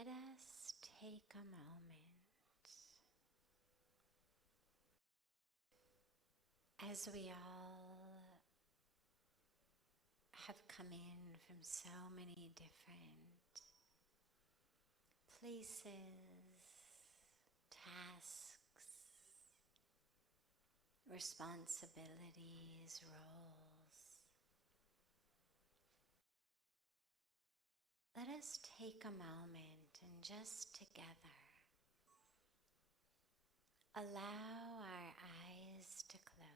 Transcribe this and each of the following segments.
let us take a moment as we all have come in from so many different places, tasks, responsibilities, roles. Let us take a moment and just together allow our eyes to close.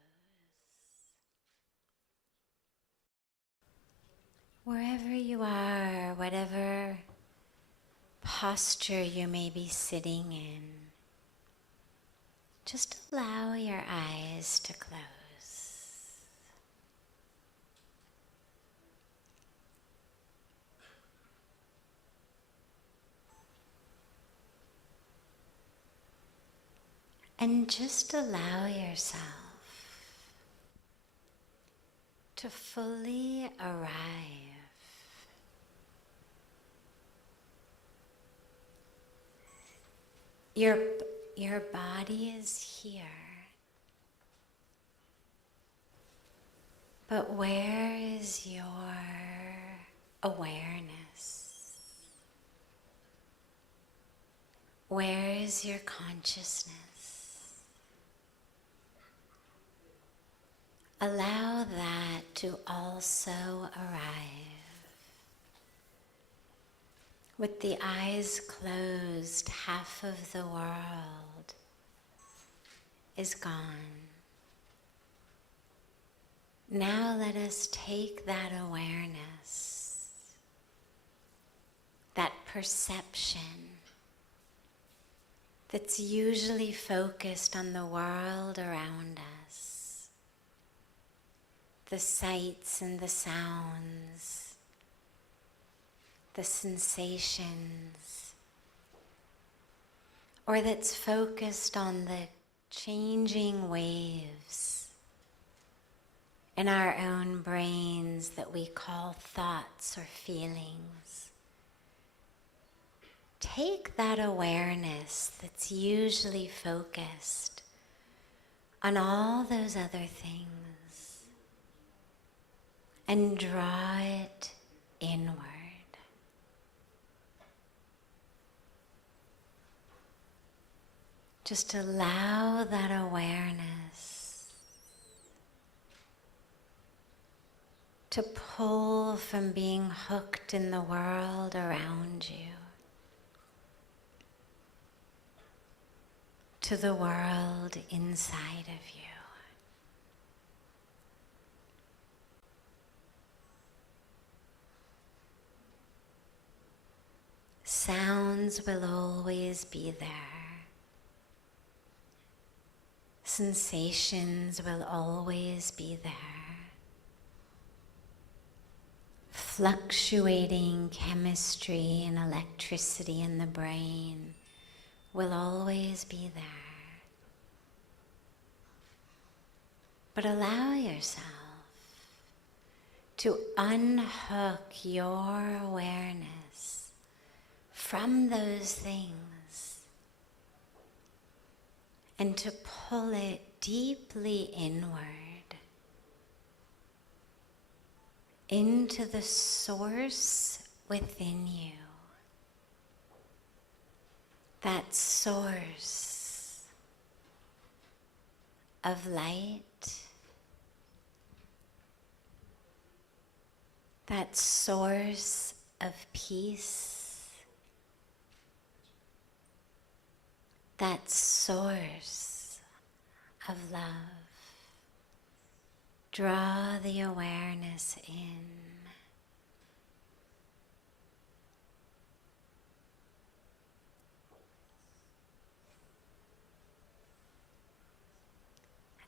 Wherever you are, whatever posture you may be sitting in, just allow your eyes to close. And just allow yourself to fully arrive Your body is here, but where is your awareness? Where is your consciousness? Allow that to also arrive. With the eyes closed, half of the world is gone. Now let us take that awareness, that perception that's usually focused on the world around us, the sights and the sounds, the sensations, or that's focused on the changing waves in our own brains that we call thoughts or feelings. Take that awareness that's usually focused on all those other things and draw it inward. Just allow that awareness to pull from being hooked in the world around you to the world inside of you. Sounds will always be there. Sensations will always be there. Fluctuating chemistry and electricity in the brain will always be there. But allow yourself to unhook your awareness from those things and to pull it deeply inward into the source within you. That source of light, that source of peace, that source of love. Draw the awareness in.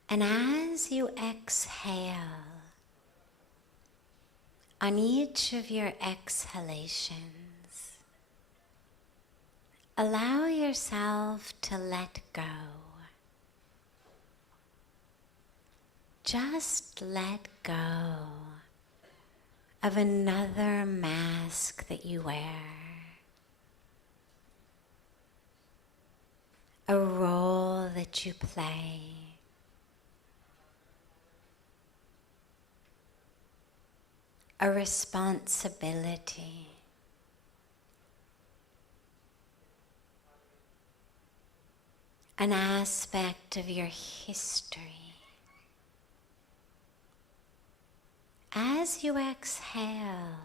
And as you exhale, on each of your exhalations, allow yourself to let go. Just let go of another mask that you wear. that you play. A responsibility. An aspect of your history. As you exhale,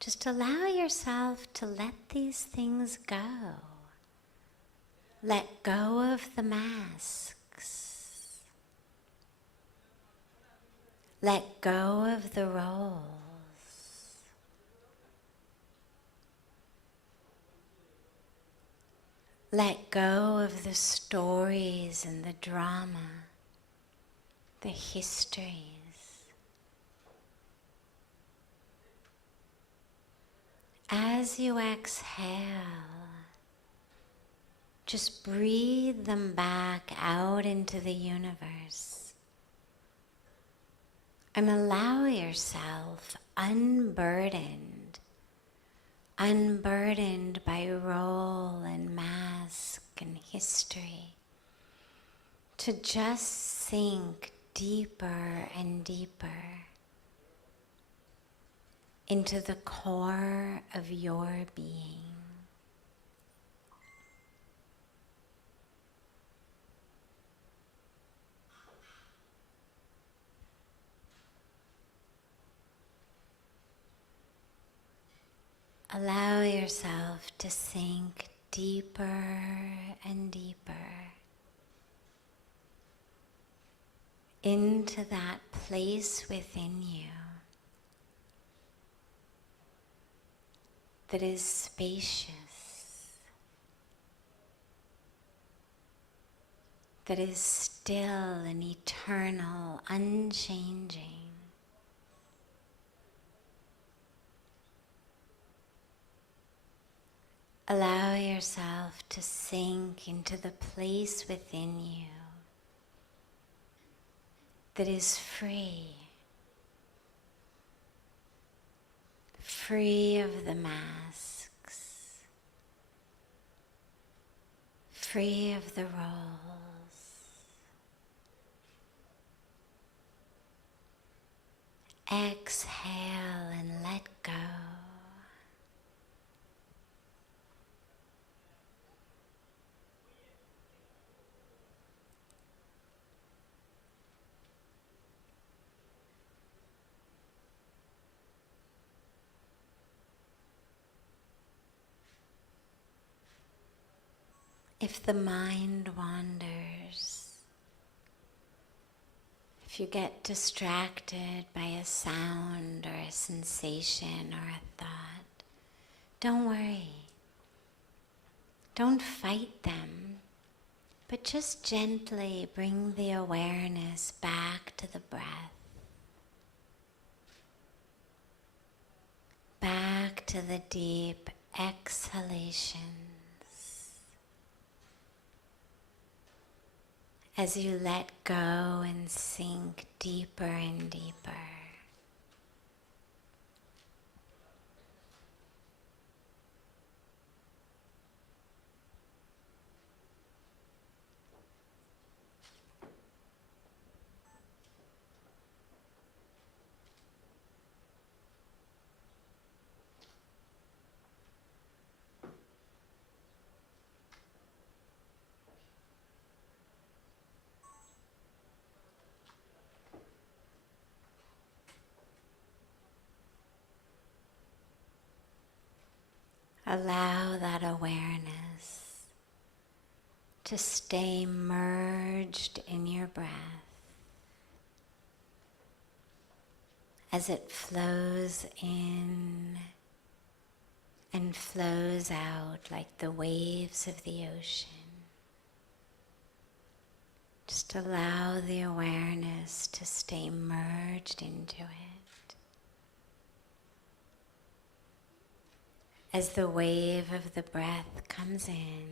just allow yourself to let these things go. Let go of the masks. Let go of the roles. Let go of the stories and the drama, the histories. As you exhale, just breathe them back out into the universe and allow yourself unburdened by role and mask and history, to just sink deeper and deeper into the core of your being. Allow yourself to sink deeper and deeper into that place within you that is spacious, that is still and eternal, unchanging. Allow yourself to sink into the place within you that is free, free of the masks, free of the roles. Exhale and let go. If the mind wanders, if you get distracted by a sound or a sensation or a thought, don't worry. Don't fight them, but just gently bring the awareness back to the breath, back to the deep exhalations. As you let go and sink deeper and deeper. Allow that awareness to stay merged in your breath as it flows in and flows out like the waves of the ocean. Just allow the awareness to stay merged into it. As the wave of the breath comes in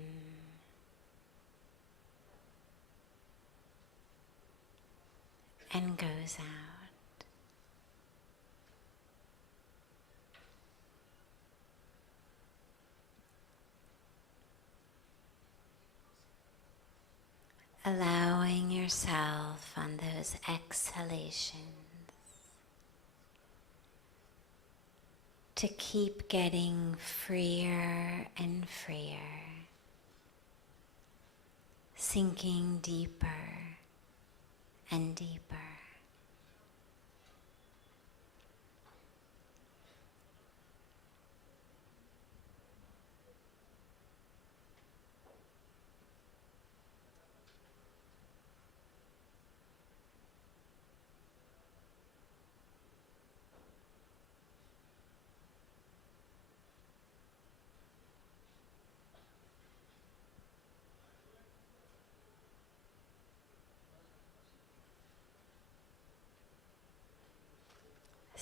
and goes out. allowing yourself on those exhalations to keep getting freer and freer, sinking deeper and deeper.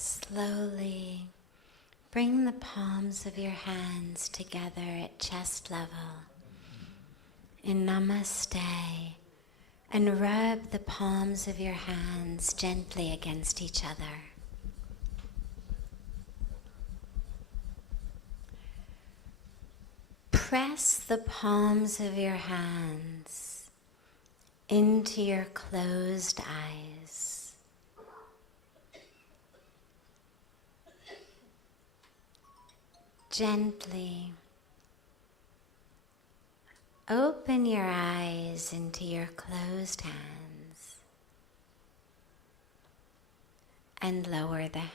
Slowly bring the palms of your hands together at chest level in Namaste and rub the palms of your hands gently against each other. Press the palms of your hands into your closed eyes. Gently open your eyes into your closed hands and lower the hands.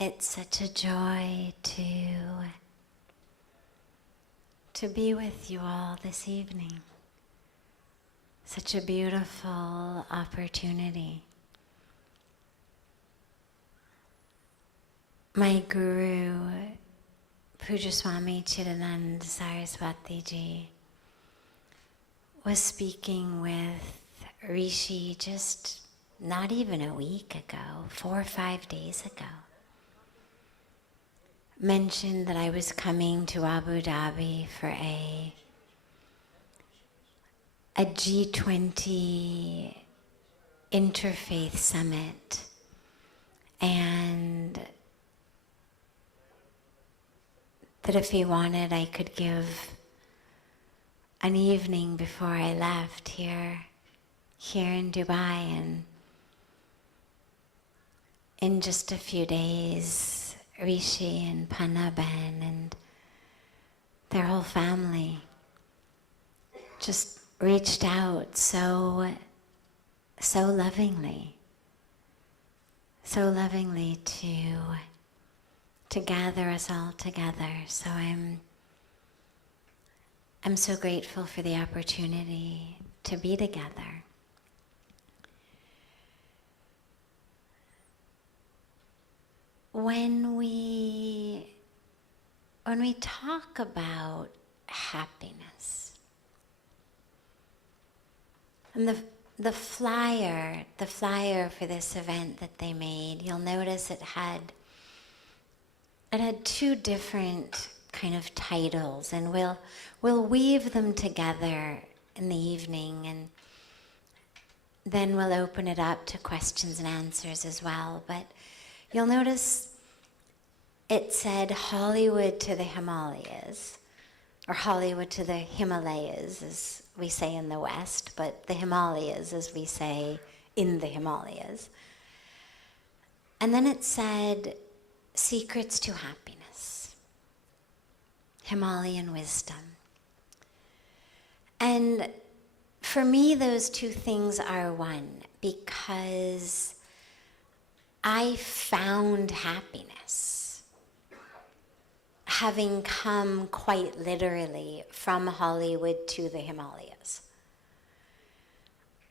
It's such a joy to be with you all this evening. Such a beautiful opportunity. My guru, Pujaswami Chidanand Saraswatiji, was speaking with Rishi just not even a week ago, 4 or 5 days ago. Mentioned that I was coming to Abu Dhabi for a G20 interfaith summit, and that if he wanted, I could give an evening before I left here in Dubai, and in just a few days, Rishi and Panaben and their whole family just reached out so lovingly to gather us all together. So I'm so grateful for the opportunity to be together. When we talk about happiness, and the flyer for this event that they made, you'll notice it had 2 different kind of titles, and we'll weave them together in the evening, and then we'll open it up to questions and answers as well. But you'll notice it said Hollywood to the Himalayas, or Hollywood to the Himalayas, as we say in the West, but the Himalayas, as we say in the Himalayas. And then it said Secrets to Happiness, Himalayan Wisdom. And for me, those 2 things are one, because I found happiness having come quite literally from Hollywood to the Himalayas.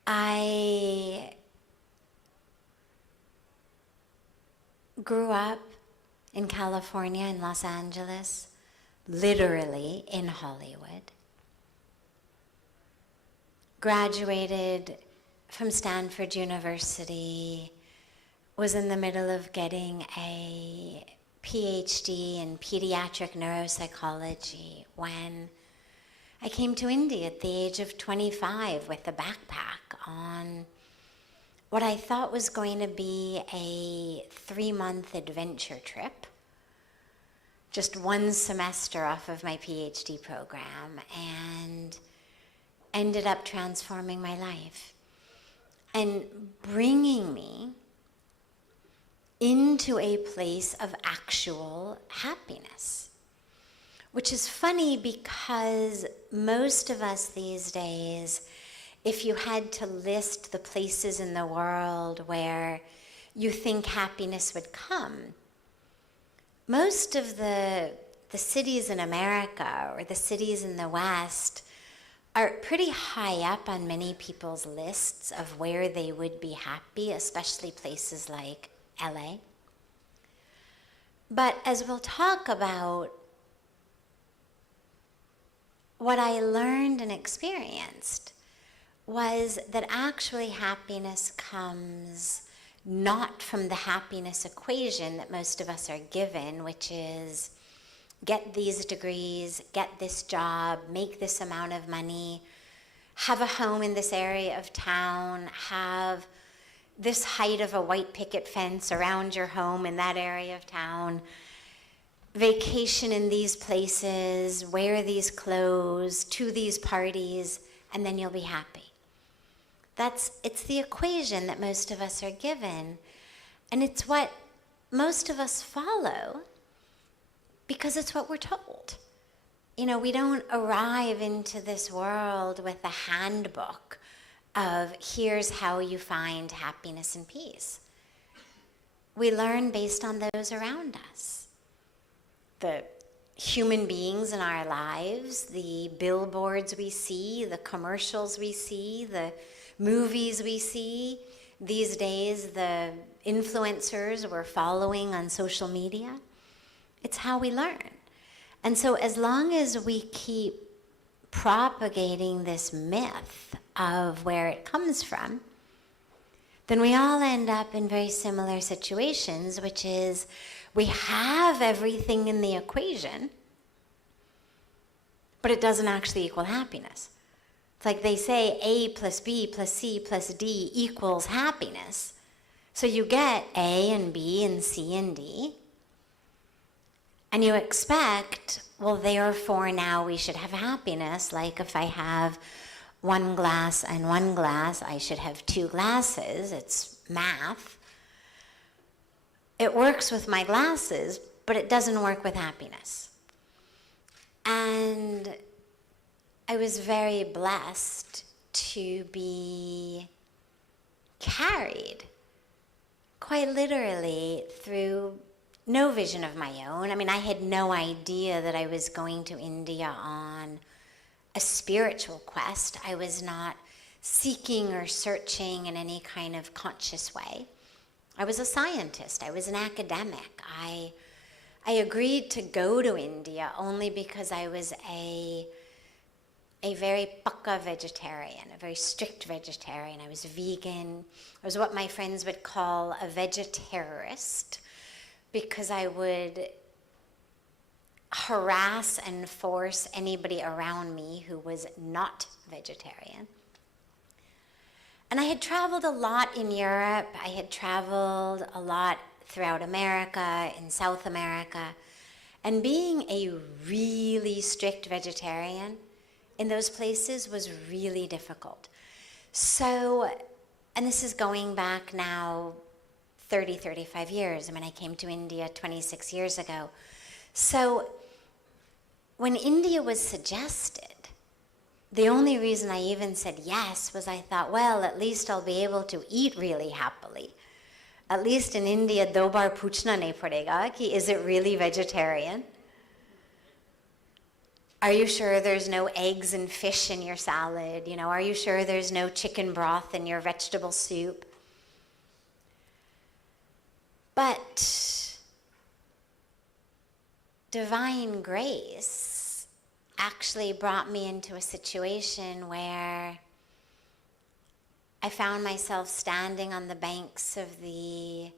I grew up in California, in Los Angeles, literally in Hollywood. Graduated from Stanford University, was in the middle of getting a PhD in pediatric neuropsychology when I came to India at the age of 25 with a backpack on what I thought was going to be a 3-month adventure trip, just one semester off of my PhD program, and ended up transforming my life and bringing me into a place of actual happiness. Which is funny because most of us these days, if you had to list the places in the world where you think happiness would come, most of the cities in America or the cities in the West are pretty high up on many people's lists of where they would be happy, especially places like LA. But as we'll talk about, what I learned and experienced was that actually happiness comes not from the happiness equation that most of us are given, which is get these degrees, get this job, make this amount of money, have a home in this area of town, have this height of a white picket fence around your home in that area of town, vacation in these places, wear these clothes, to these parties, and then you'll be happy. It's the equation that most of us are given, and it's what most of us follow because it's what we're told. You know, we don't arrive into this world with a handbook of here's how you find happiness and peace. We learn based on those around us. The human beings in our lives, the billboards we see, the commercials we see, the movies we see, these days the influencers we're following on social media. It's how we learn. And so as long as we keep propagating this myth of where it comes from, then we all end up in very similar situations, which is we have everything in the equation, but it doesn't actually equal happiness. It's like they say A plus B plus C plus D equals happiness. So you get A and B and C and D, and you expect, well, therefore now we should have happiness. Like if I have one glass and one glass, I should have 2 glasses. It's math. It works with my glasses, but it doesn't work with happiness. And I was very blessed to be carried, quite literally, through no vision of my own. I mean, I had no idea that I was going to India on a spiritual quest. I was not seeking or searching in any kind of conscious way. I was a scientist. I was an academic. I agreed to go to India only because I was a very pakka vegetarian, a very strict vegetarian. I was vegan. I was what my friends would call a vegetarist because I would harass and force anybody around me who was not vegetarian. And I had traveled a lot in Europe. I had traveled a lot throughout America, in South America. And being a really strict vegetarian in those places was really difficult. So, and this is going back now 30, 35 years. I mean, I came to India 26 years ago. So when India was suggested, the only reason I even said yes was I thought, well, at least I'll be able to eat really happily. At least in India, do bar puchna nahi padega ki is it really vegetarian? Are you sure there's no eggs and fish in your salad? You know, are you sure there's no chicken broth in your vegetable soup? But divine grace actually brought me into a situation where I found myself standing on the banks of the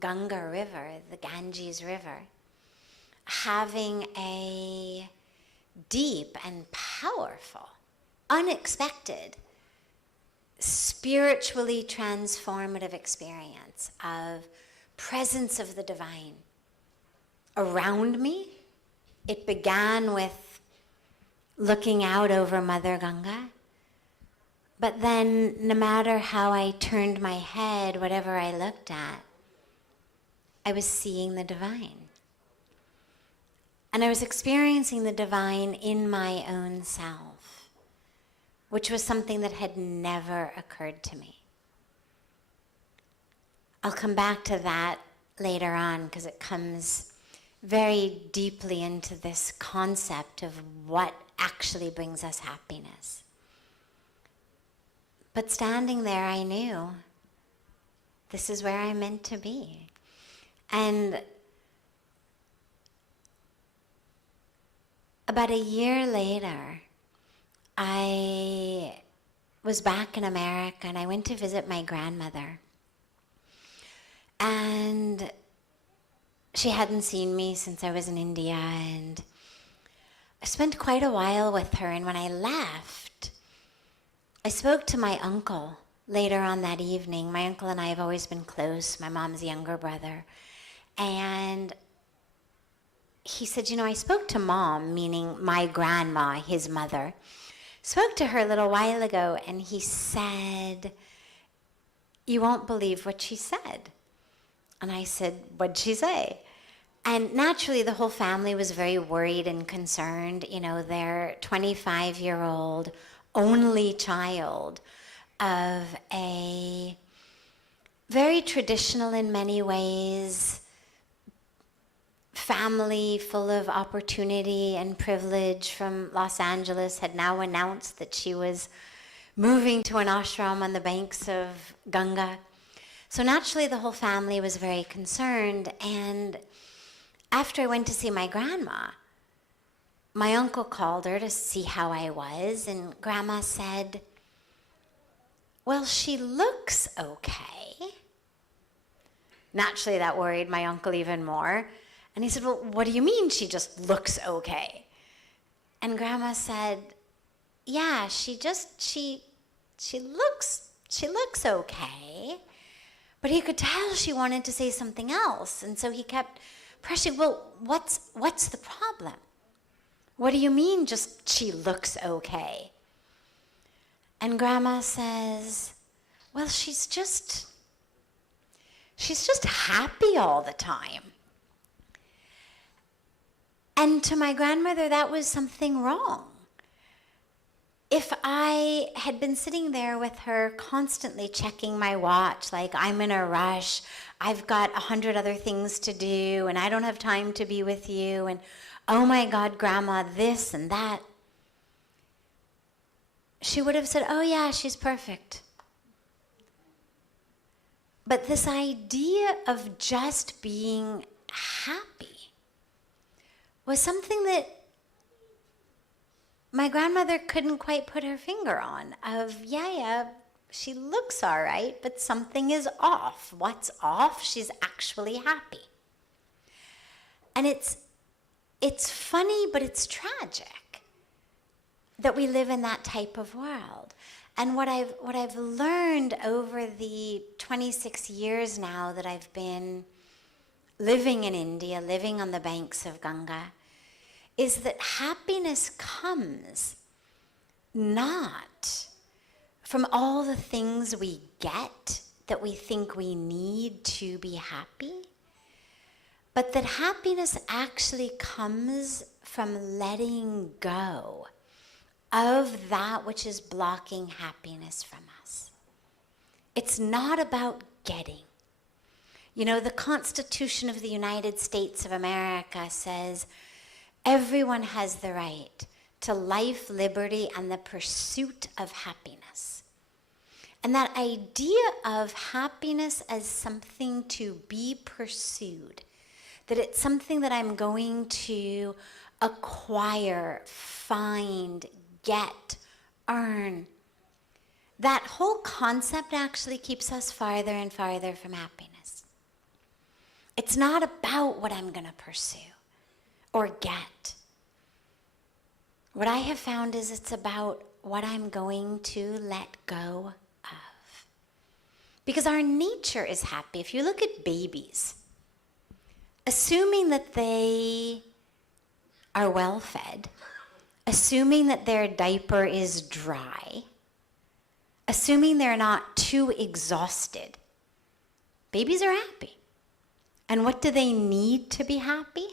Ganga River, the Ganges River, having a deep and powerful, unexpected, spiritually transformative experience of presence of the divine around me. It began with looking out over Mother Ganga. But then no matter how I turned my head, whatever I looked at, I was seeing the divine. And I was experiencing the divine in my own self, which was something that had never occurred to me. I'll come back to that later on because it comes very deeply into this concept of what actually brings us happiness. But standing there, I knew this is where I'm meant to be. And about a year later, I was back in America and I went to visit my grandmother. And she hadn't seen me since I was in India, and I spent quite a while with her. And when I left, I spoke to my uncle later on that evening. My uncle and I have always been close, my mom's younger brother. And he said, I spoke to Mom, meaning my grandma, his mother. Spoke to her a little while ago, and he said, "You won't believe what she said." And I said, "What'd she say?" And naturally, the whole family was very worried and concerned. Their 25-year-old only child of a very traditional in many ways family full of opportunity and privilege from Los Angeles had now announced that she was moving to an ashram on the banks of Ganga. So naturally the whole family was very concerned, and after I went to see my grandma, my uncle called her to see how I was, and Grandma said, "Well, she looks okay." Naturally that worried my uncle even more. And he said, "Well, what do you mean she just looks okay?" And Grandma said, "Yeah, she looks okay." But he could tell she wanted to say something else. And so he kept pressing, "Well, what's the problem? What do you mean just she looks okay?" And Grandma says, "Well, she's just happy all the time." And to my grandmother, that was something wrong. If I had been sitting there with her constantly checking my watch, like I'm in a rush, I've got 100 other things to do, and I don't have time to be with you, and oh my God, Grandma, this and that, she would have said, "Oh yeah, she's perfect." But this idea of just being happy was something that my grandmother couldn't quite put her finger on, of, yeah, she looks all right, but something is off. What's off? She's actually happy. And it's funny, but it's tragic that we live in that type of world. And what I've learned over the 26 years now that I've been living in India, living on the banks of Ganga, is that happiness comes not from all the things we get that we think we need to be happy, but that happiness actually comes from letting go of that which is blocking happiness from us. It's not about getting. The Constitution of the United States of America says everyone has the right to life, liberty, and the pursuit of happiness. And that idea of happiness as something to be pursued, that it's something that I'm going to acquire, find, get, earn, that whole concept actually keeps us farther and farther from happiness. It's not about what I'm going to pursue or get. what I have found is it's about what I'm going to let go of. Because our nature is happy. If you look at babies, assuming that they are well fed, assuming that their diaper is dry, assuming they're not too exhausted, babies are happy. And what do they need to be happy?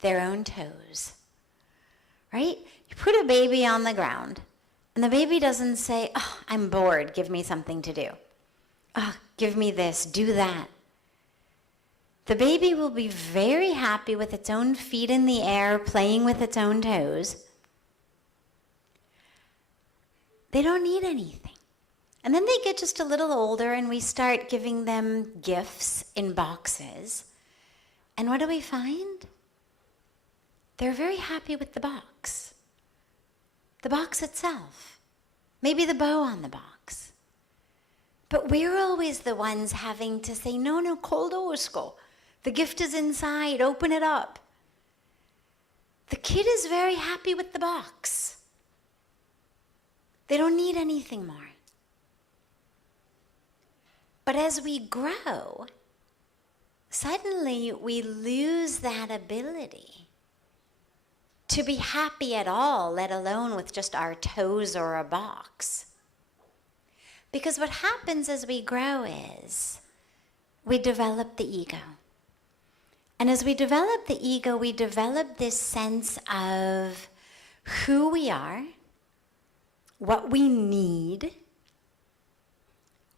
Their own toes, right? You put a baby on the ground, and the baby doesn't say, oh, I'm bored, give me something to do. Oh, give me this, do that. The baby will be very happy with its own feet in the air, playing with its own toes. They don't need anything. And then they get just a little older, and we start giving them gifts in boxes. And what do we find? They're very happy with the box itself, maybe the bow on the box. But we're always the ones having to say, no, cold osko. The gift is inside, open it up. The kid is very happy with the box. They don't need anything more. But as we grow, suddenly we lose that ability to be happy at all, let alone with just our toes or a box. Because what happens as we grow is we develop the ego. And as we develop the ego, we develop this sense of who we are, what we need.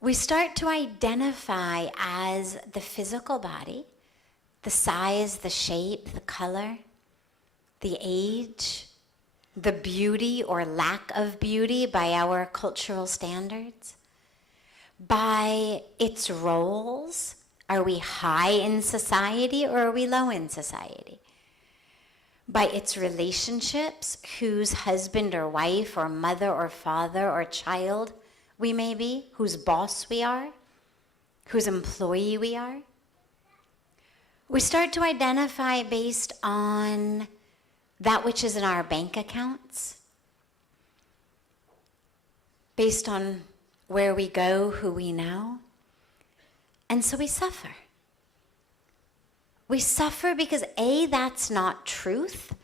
We start to identify as the physical body, the size, the shape, the color, the age, the beauty or lack of beauty by our cultural standards, by its roles. Are we high in society or are we low in society? By its relationships, whose husband or wife or mother or father or child we may be, whose boss we are, whose employee we are. We start to identify based on that which is in our bank accounts, based on where we go, who we know. And so we suffer. We suffer because A, that's not truth,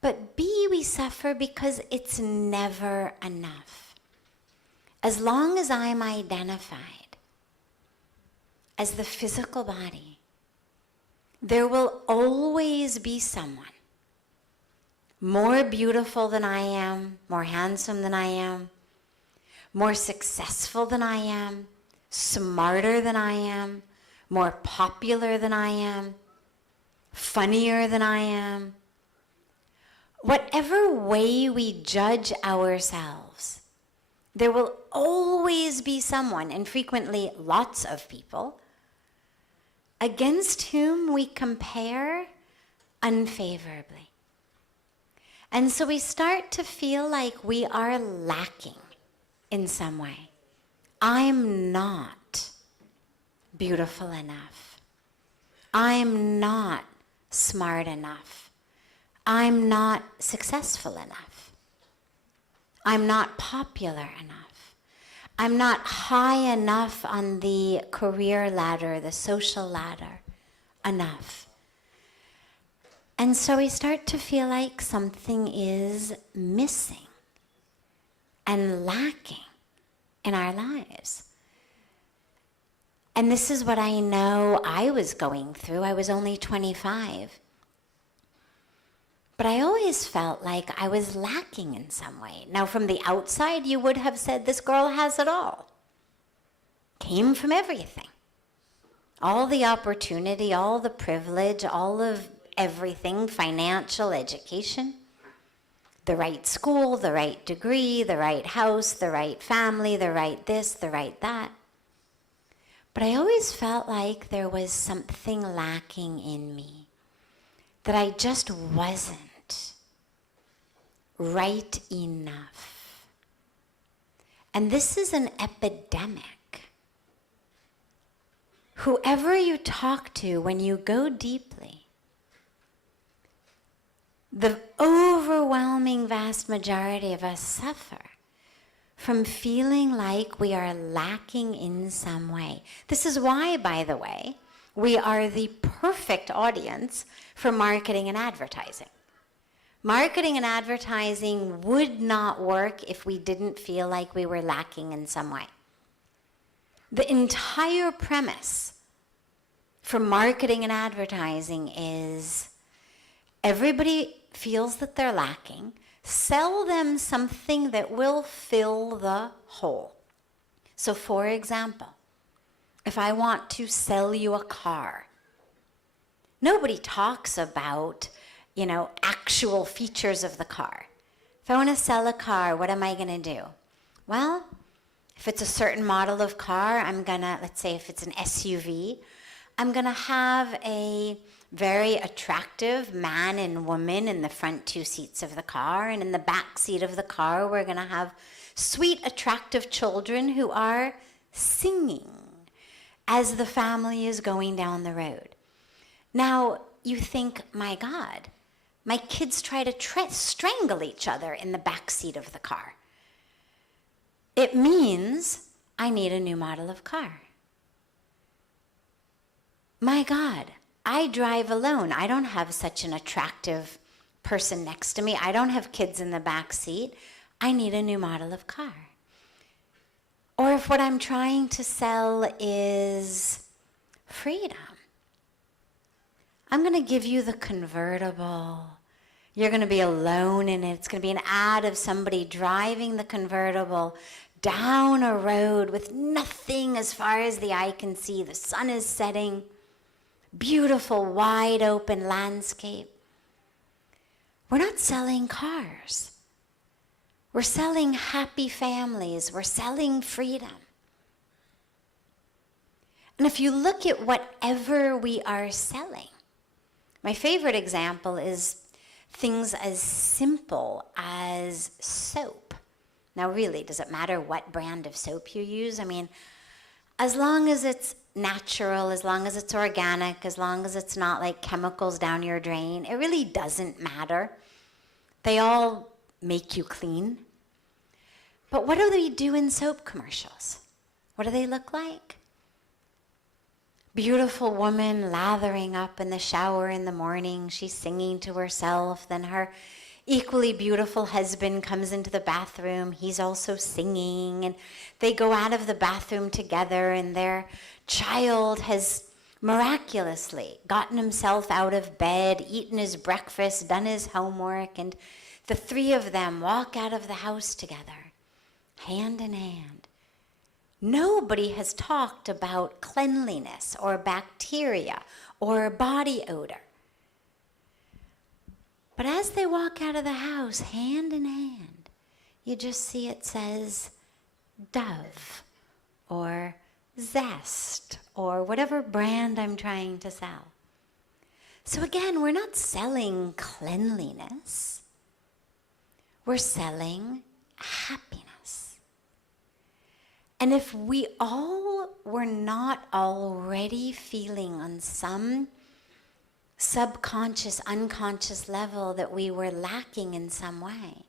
but B, we suffer because it's never enough. As long as I'm identified as the physical body, there will always be someone more beautiful than I am, more handsome than I am, more successful than I am, smarter than I am, more popular than I am, funnier than I am. Whatever way we judge ourselves, there will always be someone, and frequently lots of people, against whom we compare unfavorably. And so we start to feel like we are lacking in some way. I'm not beautiful enough. I'm not smart enough. I'm not successful enough. I'm not popular enough. I'm not high enough on the career ladder, the social ladder, enough. And so we start to feel like something is missing and lacking in our lives. And this is what I know I was going through. I was only 25. But I always felt like I was lacking in some way. Now, from the outside, you would have said, this girl has it all. Came from everything. All the opportunity, all the privilege, all of everything, financial, education, the right school, the right degree, the right house, the right family, the right this, the right that. But I always felt like there was something lacking in me, that I just wasn't right enough. And this is an epidemic. Whoever you talk to, when you go deeply, The overwhelming vast majority of us suffer from feeling like we are lacking in some way. This is why, by the way, we are the perfect audience for marketing and advertising. Marketing and advertising would not work if we didn't feel like we were lacking in some way. The entire premise for marketing and advertising is everybody feels that they're lacking. Sell them something that will fill the hole. So for example, if I want to sell you a car, nobody talks about, actual features of the car. If I want to sell a car, what am I going to do? Well, if it's a certain model of car, let's say if it's an SUV, I'm going to have a very attractive man and woman in the front two seats of the car, and in the back seat of the car, we're going to have sweet, attractive children who are singing as the family is going down the road. Now, you think, my God, my kids try to strangle each other in the back seat of the car. It means I need a new model of car. My God, I drive alone. I don't have such an attractive person next to me. I don't have kids in the back seat. I need a new model of car. Or if what I'm trying to sell is freedom, I'm going to give you the convertible. You're going to be alone in it. It's going to be an ad of somebody driving the convertible down a road with nothing as far as the eye can see. The sun is setting. Beautiful, wide open landscape. We're not selling cars. We're selling happy families. We're selling freedom. And if you look at whatever we are selling, my favorite example is things as simple as soap. Now really, does it matter what brand of soap you use? I mean, as long as it's natural, as long as it's organic, as long as it's not like chemicals down your drain, it really doesn't matter. They all make you clean. But what do we do in soap commercials? What do they look like? Beautiful woman lathering up in the shower in the morning. She's singing to herself. Then her equally beautiful husband comes into the bathroom. He's also singing. And they go out of the bathroom together, and their child has miraculously gotten himself out of bed, eaten his breakfast, done his homework, and the three of them walk out of the house together, hand in hand. Nobody has talked about cleanliness or bacteria or body odor. But as they walk out of the house, hand in hand, you just see it says Dove or Zest or whatever brand I'm trying to sell. So again, we're not selling cleanliness. We're selling happiness. And if we all were not already feeling on some subconscious, unconscious level that we were lacking in some way,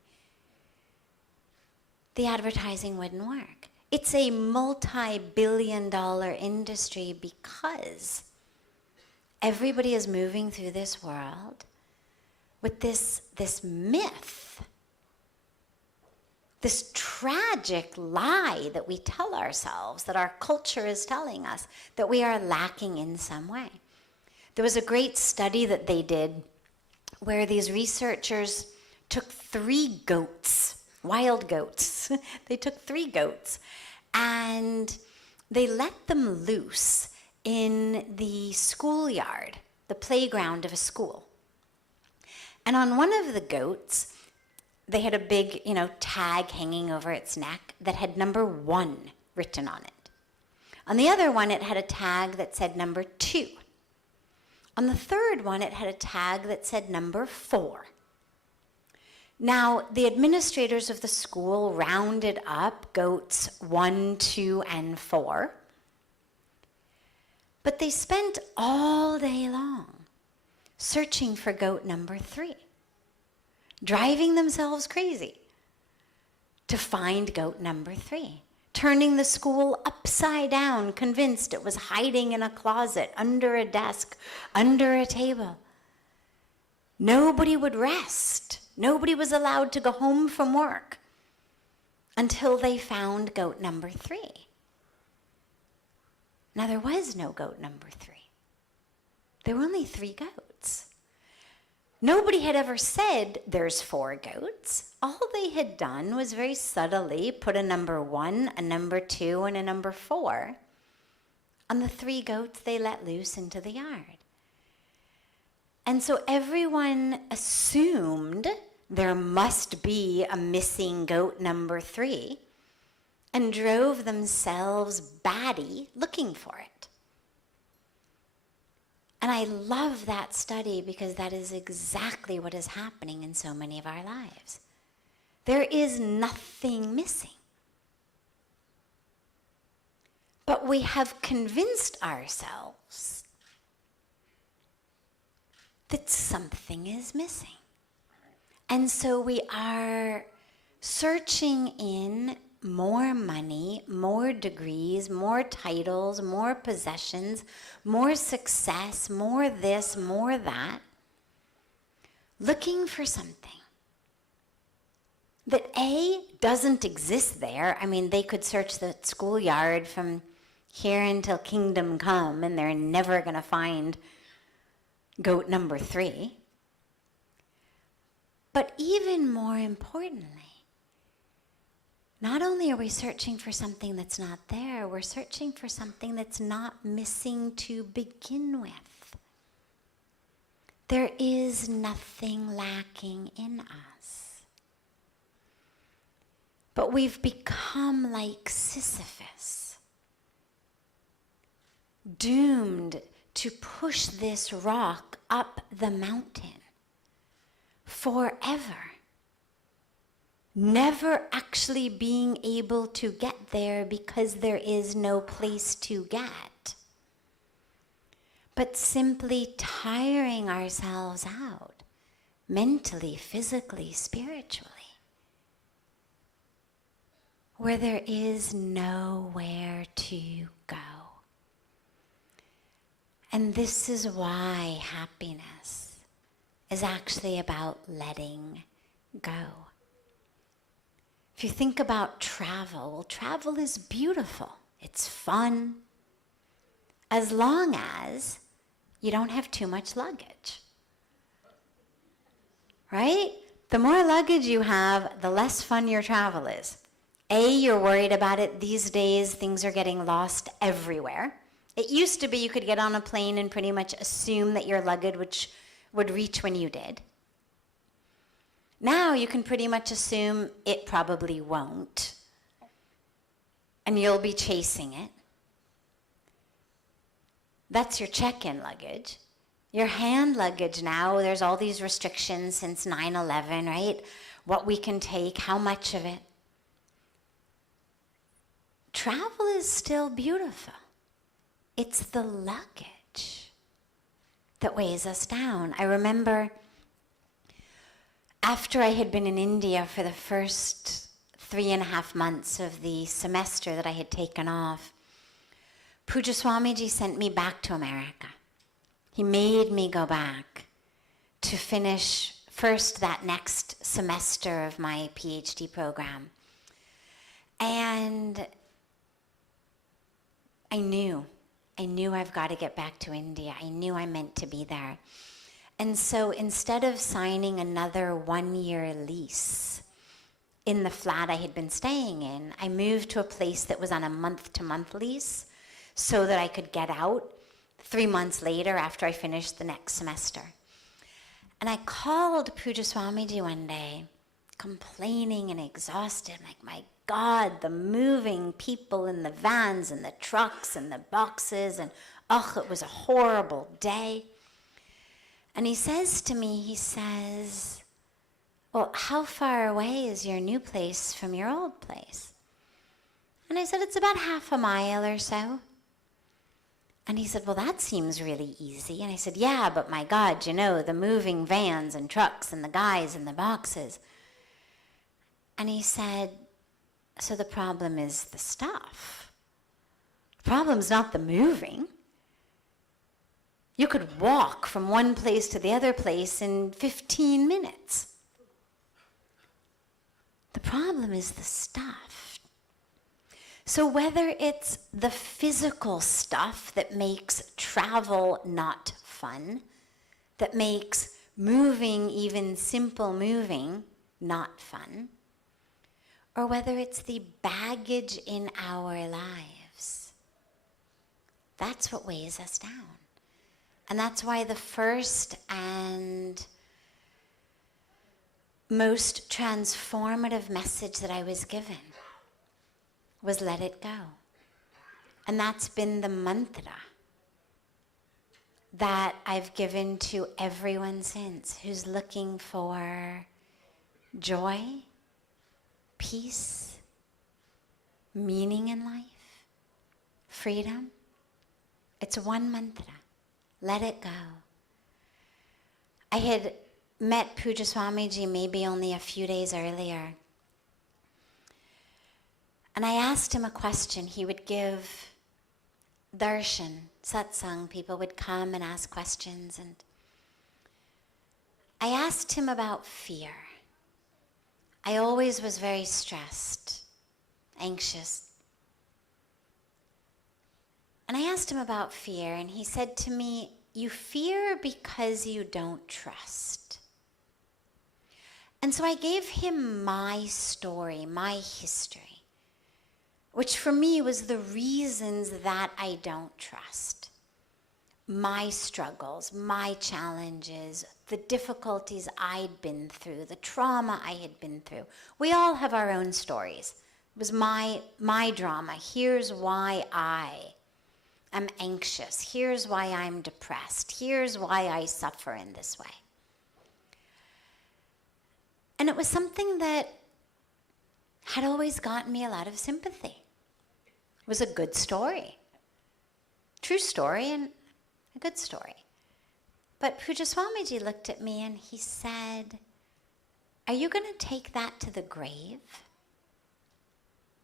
the advertising wouldn't work. It's a multi-billion-dollar industry because everybody is moving through this world with this myth, this tragic lie that we tell ourselves, that our culture is telling us, that we are lacking in some way. There was a great study that they did where these researchers took 3 goats, wild goats. They took 3 goats and they let them loose in the schoolyard, the playground of a school. And on one of the goats, they had a big, tag hanging over its neck that had number 1 written on it. On the other one, it had a tag that said number 2. On the third one, it had a tag that said number 4. Now, the administrators of the school rounded up goats 1, 2, and 4. But they spent all day long searching for goat number 3. driving themselves crazy to find goat number 3, turning the school upside down, convinced it was hiding in a closet, under a desk, under a table. Nobody would rest. Nobody was allowed to go home from work until they found goat number 3. Now, there was no goat number 3. There were only 3 goats. Nobody had ever said there's 4 goats. All they had done was very subtly put a number 1, a number 2, and a number 4 on the 3 goats they let loose into the yard. And so everyone assumed there must be a missing goat number 3 and drove themselves batty looking for it. And I love that study because that is exactly what is happening in so many of our lives. There is nothing missing. But we have convinced ourselves that something is missing. And so we are searching in more money, more degrees, more titles, more possessions, more success, more this, more that, looking for something that A, doesn't exist there. I mean, they could search the schoolyard from here until kingdom come, and they're never going to find goat number 3. But even more importantly, not only are we searching for something that's not there, we're searching for something that's not missing to begin with. There is nothing lacking in us. But we've become like Sisyphus, doomed to push this rock up the mountain forever, never actually being able to get there because there is no place to get, but simply tiring ourselves out mentally, physically, spiritually, where there is nowhere to go. And this is why happiness is actually about letting go. If you think about travel, well, travel is beautiful. It's fun, as long as you don't have too much luggage. Right? The more luggage you have, the less fun your travel is. A, you're worried about it. These days, things are getting lost everywhere. It used to be you could get on a plane and pretty much assume that your luggage would reach when you did. Now you can pretty much assume it probably won't, and you'll be chasing it. That's your check-in luggage. Your hand luggage now, there's all these restrictions since 9/11, right? What we can take, how much of it. Travel is still beautiful. It's the luggage that weighs us down. I remember after I had been in India for the first 3.5 months of the semester that I had taken off, Puja Swamiji sent me back to America. He made me go back to finish first that next semester of my PhD program. And I knew I've got to get back to India. I knew I meant to be there. And so instead of signing another 1-year lease in the flat I had been staying in, I moved to a place that was on a month-to-month lease so that I could get out 3 months later after I finished the next semester. And I called Puja Swamiji one day, complaining and exhausted, like, my God, the moving people in the vans and the trucks and the boxes, and it was a horrible day. And he says to me, he says, well, how far away is your new place from your old place? And I said, it's about 1/2 mile or so. And he said, well, that seems really easy. And I said, yeah, but my God, you know, the moving vans and trucks and the guys and the boxes. And he said, so the problem is the stuff. The problem's not the moving. You could walk from one place to the other place in 15 minutes. The problem is the stuff. So whether it's the physical stuff that makes travel not fun, that makes moving, even simple moving, not fun, or whether it's the baggage in our lives, that's what weighs us down. And that's why the first and most transformative message that I was given was let it go. And that's been the mantra that I've given to everyone since who's looking for joy, peace, meaning in life, freedom. It's one mantra. Let it go. I had met Puja Swamiji maybe only a few days earlier. And I asked him a question. He would give darshan, satsang. People would come and ask questions. And I asked him about fear. I always was very stressed, anxious. And I asked him about fear, and he said to me, you fear because you don't trust. And so I gave him my story, my history, which for me was the reasons that I don't trust. My struggles, my challenges, the difficulties I'd been through, the trauma I had been through. We all have our own stories. It was my drama. Here's why I'm anxious. Here's why I'm depressed. Here's why I suffer in this way. And it was something that had always gotten me a lot of sympathy. It was a good story. True story and a good story. But Puja Swamiji looked at me and he said, are you going to take that to the grave?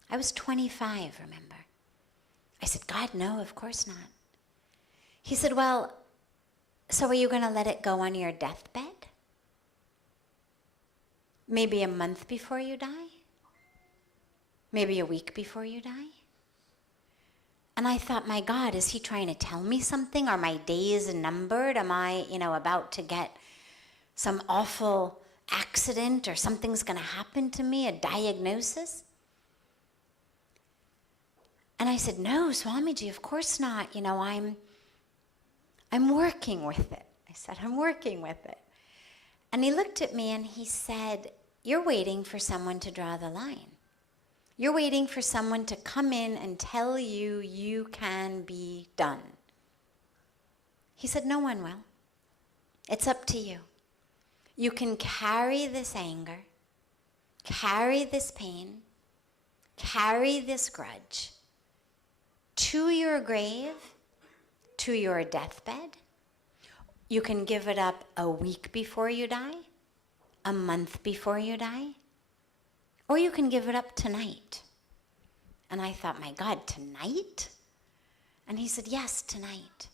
I was 25, remember? I said, God, no, of course not. He said, well, so are you going to let it go on your deathbed? Maybe a month before you die? Maybe a week before you die? And I thought, my God, is he trying to tell me something? Are my days numbered? Am I, about to get some awful accident or something's going to happen to me, a diagnosis? And I said, no, Swamiji, of course not. I'm working with it. I said, I'm working with it. And he looked at me and he said, you're waiting for someone to draw the line. You're waiting for someone to come in and tell you you can be done. He said, no one will. It's up to you. You can carry this anger, carry this pain, carry this grudge to your grave, to your deathbed. You can give it up a week before you die, a month before you die, or you can give it up tonight. And I thought, my God, tonight? And he said, yes, tonight.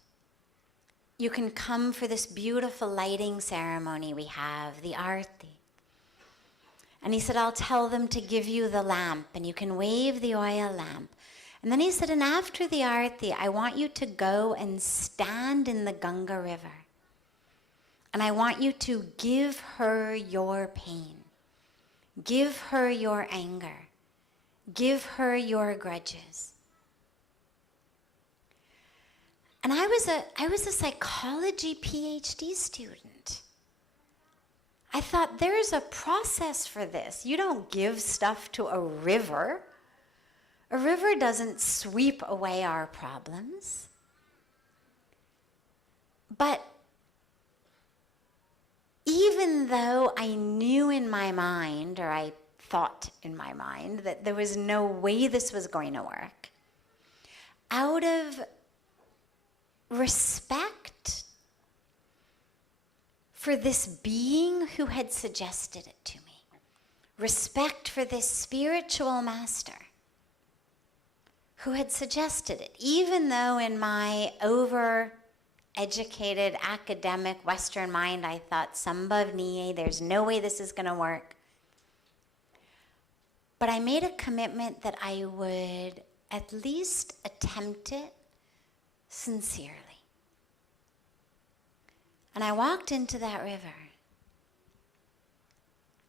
You can come for this beautiful lighting ceremony we have, the arti. And he said, I'll tell them to give you the lamp, and you can wave the oil lamp. And then he said, and after the arti, I want you to go and stand in the Ganga River. And I want you to give her your pain. Give her your anger. Give her your grudges. And I was a psychology PhD student. I thought, there's a process for this. You don't give stuff to a river. A river doesn't sweep away our problems. But even though I knew in my mind, or I thought in my mind, that there was no way this was going to work, out of respect for this being who had suggested it to me. Respect for this spiritual master who had suggested it, even though in my over-educated academic Western mind I thought, Sambhavniye, there's no way this is going to work. But I made a commitment that I would at least attempt it sincerely. And I walked into that river,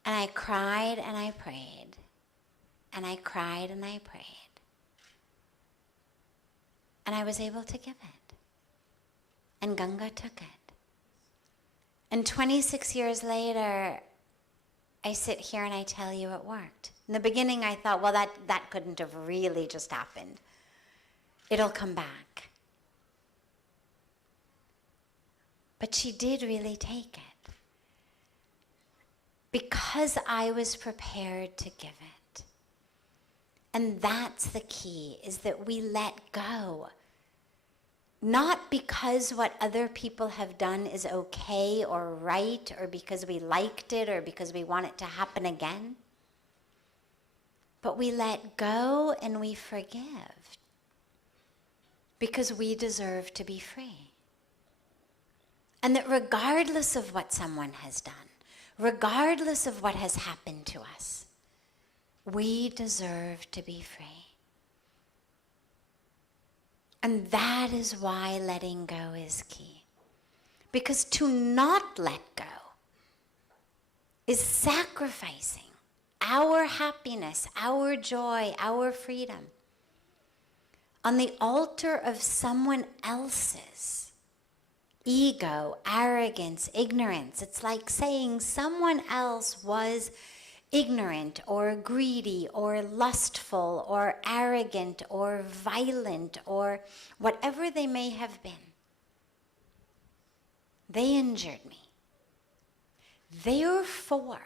and I cried and I prayed, and I cried and I prayed. And I was able to give it. And Ganga took it. And 26 years later, I sit here and I tell you it worked. In the beginning, I thought, well, that couldn't have really just happened. It'll come back. But she did really take it. Because I was prepared to give it. And that's the key, is that we let go. Not because what other people have done is okay or right, or because we liked it, or because we want it to happen again. But we let go and we forgive. Because we deserve to be free. And that regardless of what someone has done, regardless of what has happened to us, we deserve to be free. And that is why letting go is key. Because to not let go is sacrificing our happiness, our joy, our freedom on the altar of someone else's ego, arrogance, ignorance. It's like saying someone else was ignorant or greedy or lustful or arrogant or violent or whatever they may have been. They injured me. Therefore,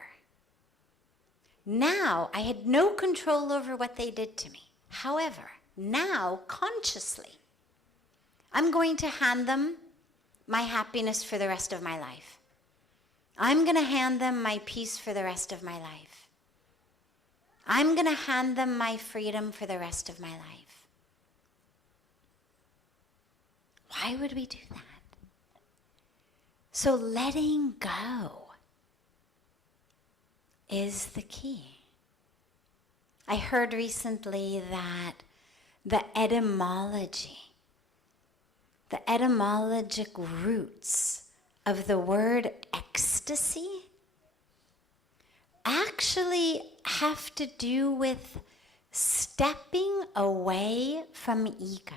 now I had no control over what they did to me. However, now consciously, I'm going to hand them my happiness for the rest of my life. I'm going to hand them my peace for the rest of my life. I'm going to hand them my freedom for the rest of my life. Why would we do that? So letting go is the key. I heard recently that the etymologic roots of the word ecstasy actually have to do with stepping away from ego.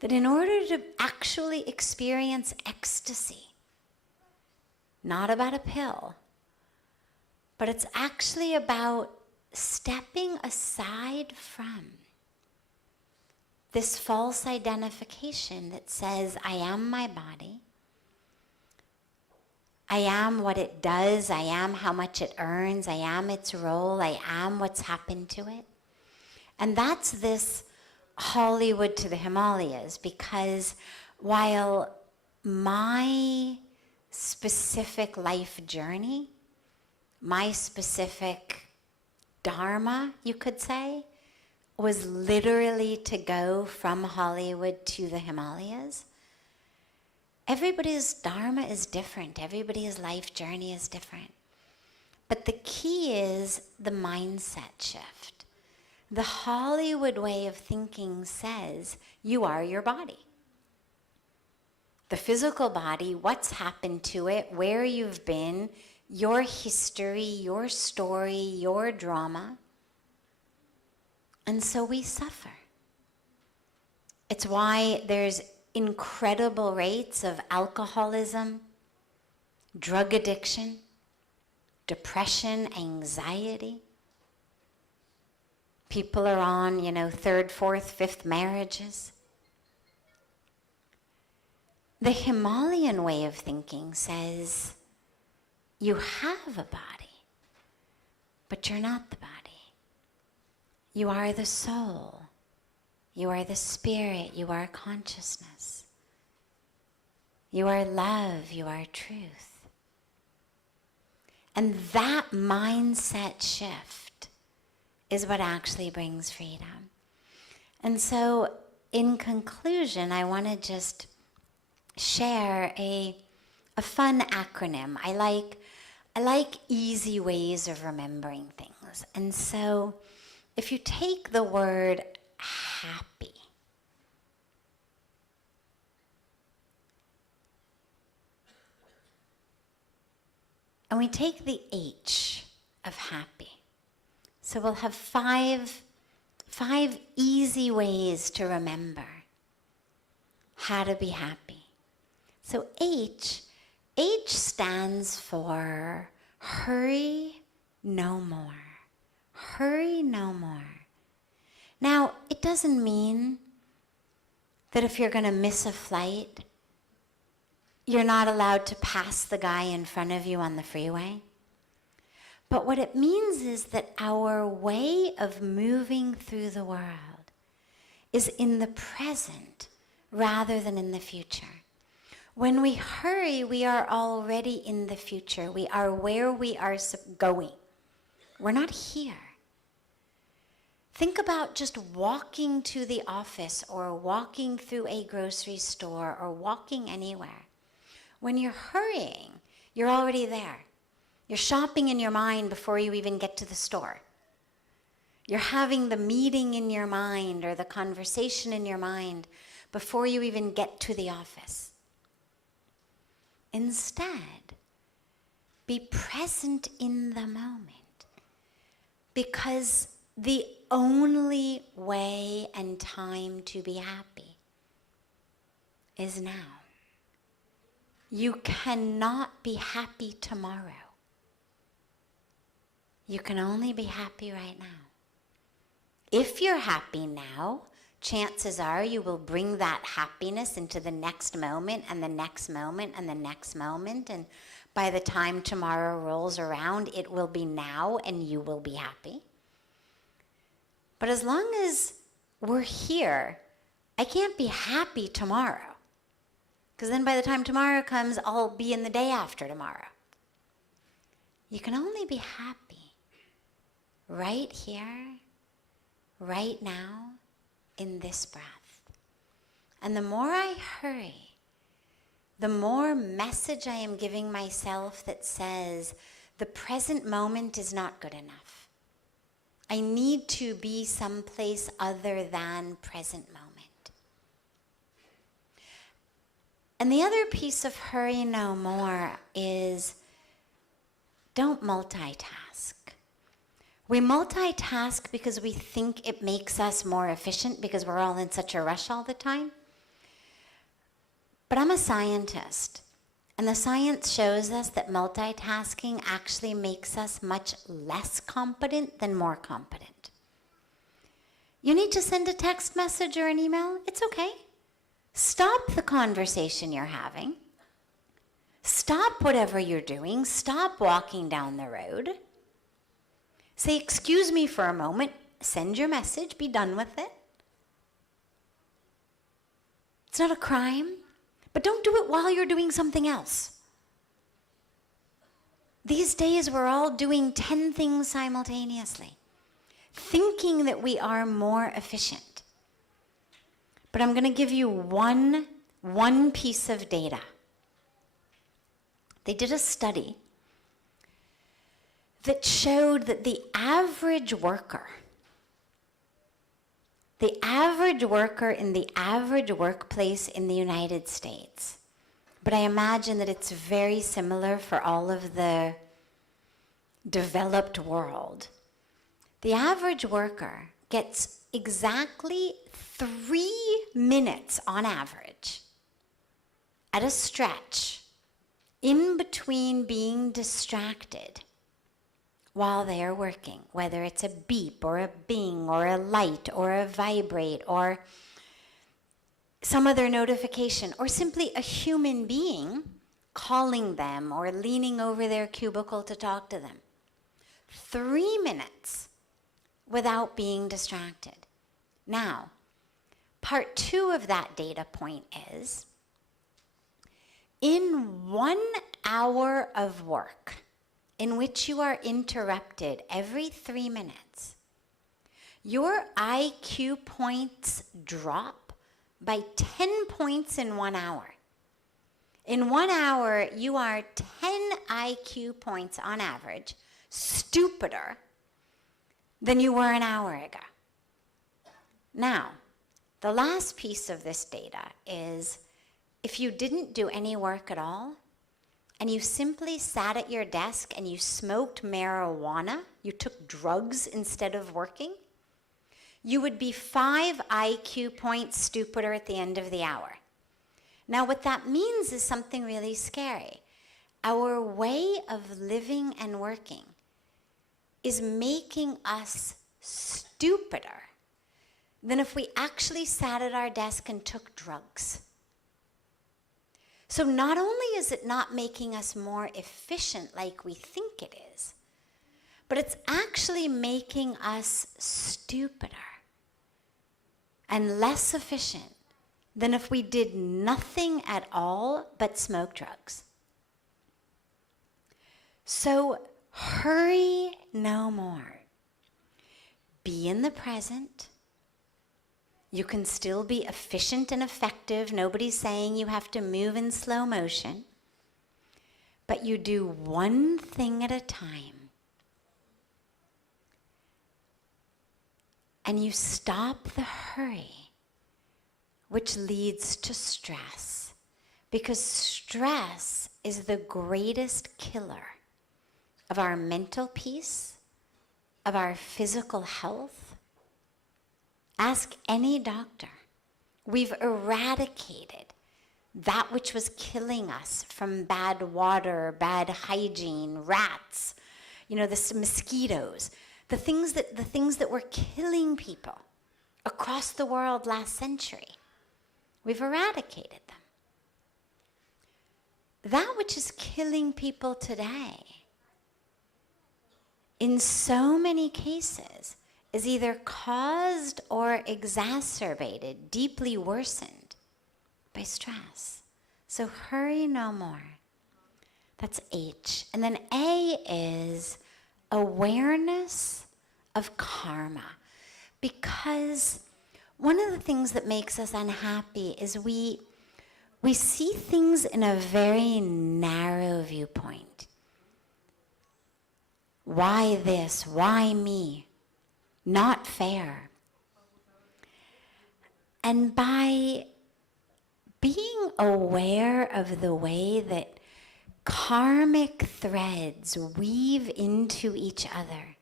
That in order to actually experience ecstasy, not about a pill, but it's actually about stepping aside from this false identification that says, I am my body, I am what it does, I am how much it earns, I am its role, I am what's happened to it. And that's this Hollywood to the Himalayas, because while my specific life journey, my specific dharma, you could say, was literally to go from Hollywood to the Himalayas, everybody's dharma is different. Everybody's life journey is different. But the key is the mindset shift. The Hollywood way of thinking says you are your body. The physical body, what's happened to it, where you've been, your history, your story, your drama. And so we suffer. It's why there's incredible rates of alcoholism, drug addiction, depression, anxiety. People are on, third, fourth, fifth marriages. The Himalayan way of thinking says, you have a body, but you're not the body. You are the soul. You are the spirit. You are consciousness. You are love. You are truth. And that mindset shift is what actually brings freedom. And so, in conclusion, I want to just share a fun acronym. I like easy ways of remembering things. And so, if you take the word happy, and we take the H of happy. So we'll have five easy ways to remember how to be happy. So H stands for hurry no more. Hurry no more. Now, it doesn't mean that if you're going to miss a flight, you're not allowed to pass the guy in front of you on the freeway. But what it means is that our way of moving through the world is in the present rather than in the future. When we hurry, we are already in the future. We are where we are going. We're not here. Think about just walking to the office or walking through a grocery store or walking anywhere. When you're hurrying, you're already there. You're shopping in your mind before you even get to the store. You're having the meeting in your mind or the conversation in your mind before you even get to the office. Instead, be present in the moment, because the only way and time to be happy is now. You cannot be happy tomorrow. You can only be happy right now. If you're happy now, chances are you will bring that happiness into the next moment and the next moment and the next moment. And by the time tomorrow rolls around, it will be now and you will be happy. But as long as we're here, I can't be happy tomorrow. Because then by the time tomorrow comes, I'll be in the day after tomorrow. You can only be happy right here, right now, in this breath. And the more I hurry, the more message I am giving myself that says, the present moment is not good enough. I need to be someplace other than present moment. And the other piece of hurry no more is don't multitask. We multitask because we think it makes us more efficient because we're all in such a rush all the time. But I'm a scientist, and the science shows us that multitasking actually makes us much less competent than more competent. You need to send a text message or an email? It's okay. Stop the conversation you're having. Stop whatever you're doing. Stop walking down the road. Say, excuse me for a moment. Send your message. Be done with it. It's not a crime, but don't do it while you're doing something else. These days, we're all doing 10 things simultaneously, thinking that we are more efficient. But I'm going to give you one piece of data. They did a study that showed that the average worker in the average workplace in the United States, but I imagine that it's very similar for all of the developed world, the average worker gets exactly 3 minutes on average at a stretch in between being distracted while they are working, whether it's a beep or a bing or a light or a vibrate or some other notification or simply a human being calling them or leaning over their cubicle to talk to them. 3 minutes without being distracted. Now, Part 2 of that data point is, in 1 hour of work in which you are interrupted every 3 minutes, your IQ points drop by 10 points in 1 hour. In 1 hour, you are 10 IQ points on average stupider than you were an hour ago. Now, the last piece of this data is, if you didn't do any work at all, and you simply sat at your desk and you smoked marijuana, you took drugs instead of working, you would be 5 IQ points stupider at the end of the hour. Now, what that means is something really scary. Our way of living and working is making us stupider than if we actually sat at our desk and took drugs. So not only is it not making us more efficient like we think it is, but it's actually making us stupider and less efficient than if we did nothing at all but smoke drugs. So hurry no more. Be in the present. You can still be efficient and effective. Nobody's saying you have to move in slow motion. But you do one thing at a time. And you stop the hurry, which leads to stress. Because stress is the greatest killer of our mental peace, of our physical health. Ask any doctor. We've eradicated that which was killing us from bad water, bad hygiene, rats, the mosquitoes, the things that were killing people across the world last century. We've eradicated them. That which is killing people today, in so many cases, is either caused or exacerbated, deeply worsened by stress. So hurry no more. That's H. And then A is awareness of karma. Because one of the things that makes us unhappy is we see things in a very narrow viewpoint. Why this? Why me? Not fair. And by being aware of the way that karmic threads weave into each other,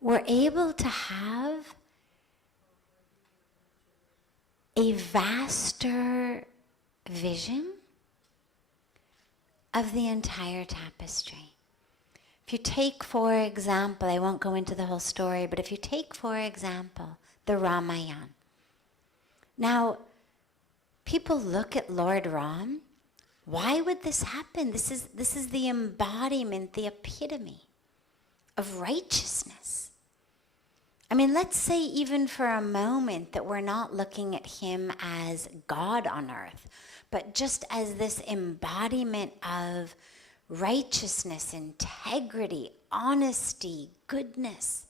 we're able to have a vaster vision of the entire tapestry. If you take, for example, I won't go into the whole story, but if you take, for example, the Ramayana. Now, people look at Lord Ram. Why would this happen? This is the embodiment, the epitome of righteousness. I mean, let's say even for a moment that we're not looking at him as God on earth, but just as this embodiment of righteousness, integrity, honesty, goodness.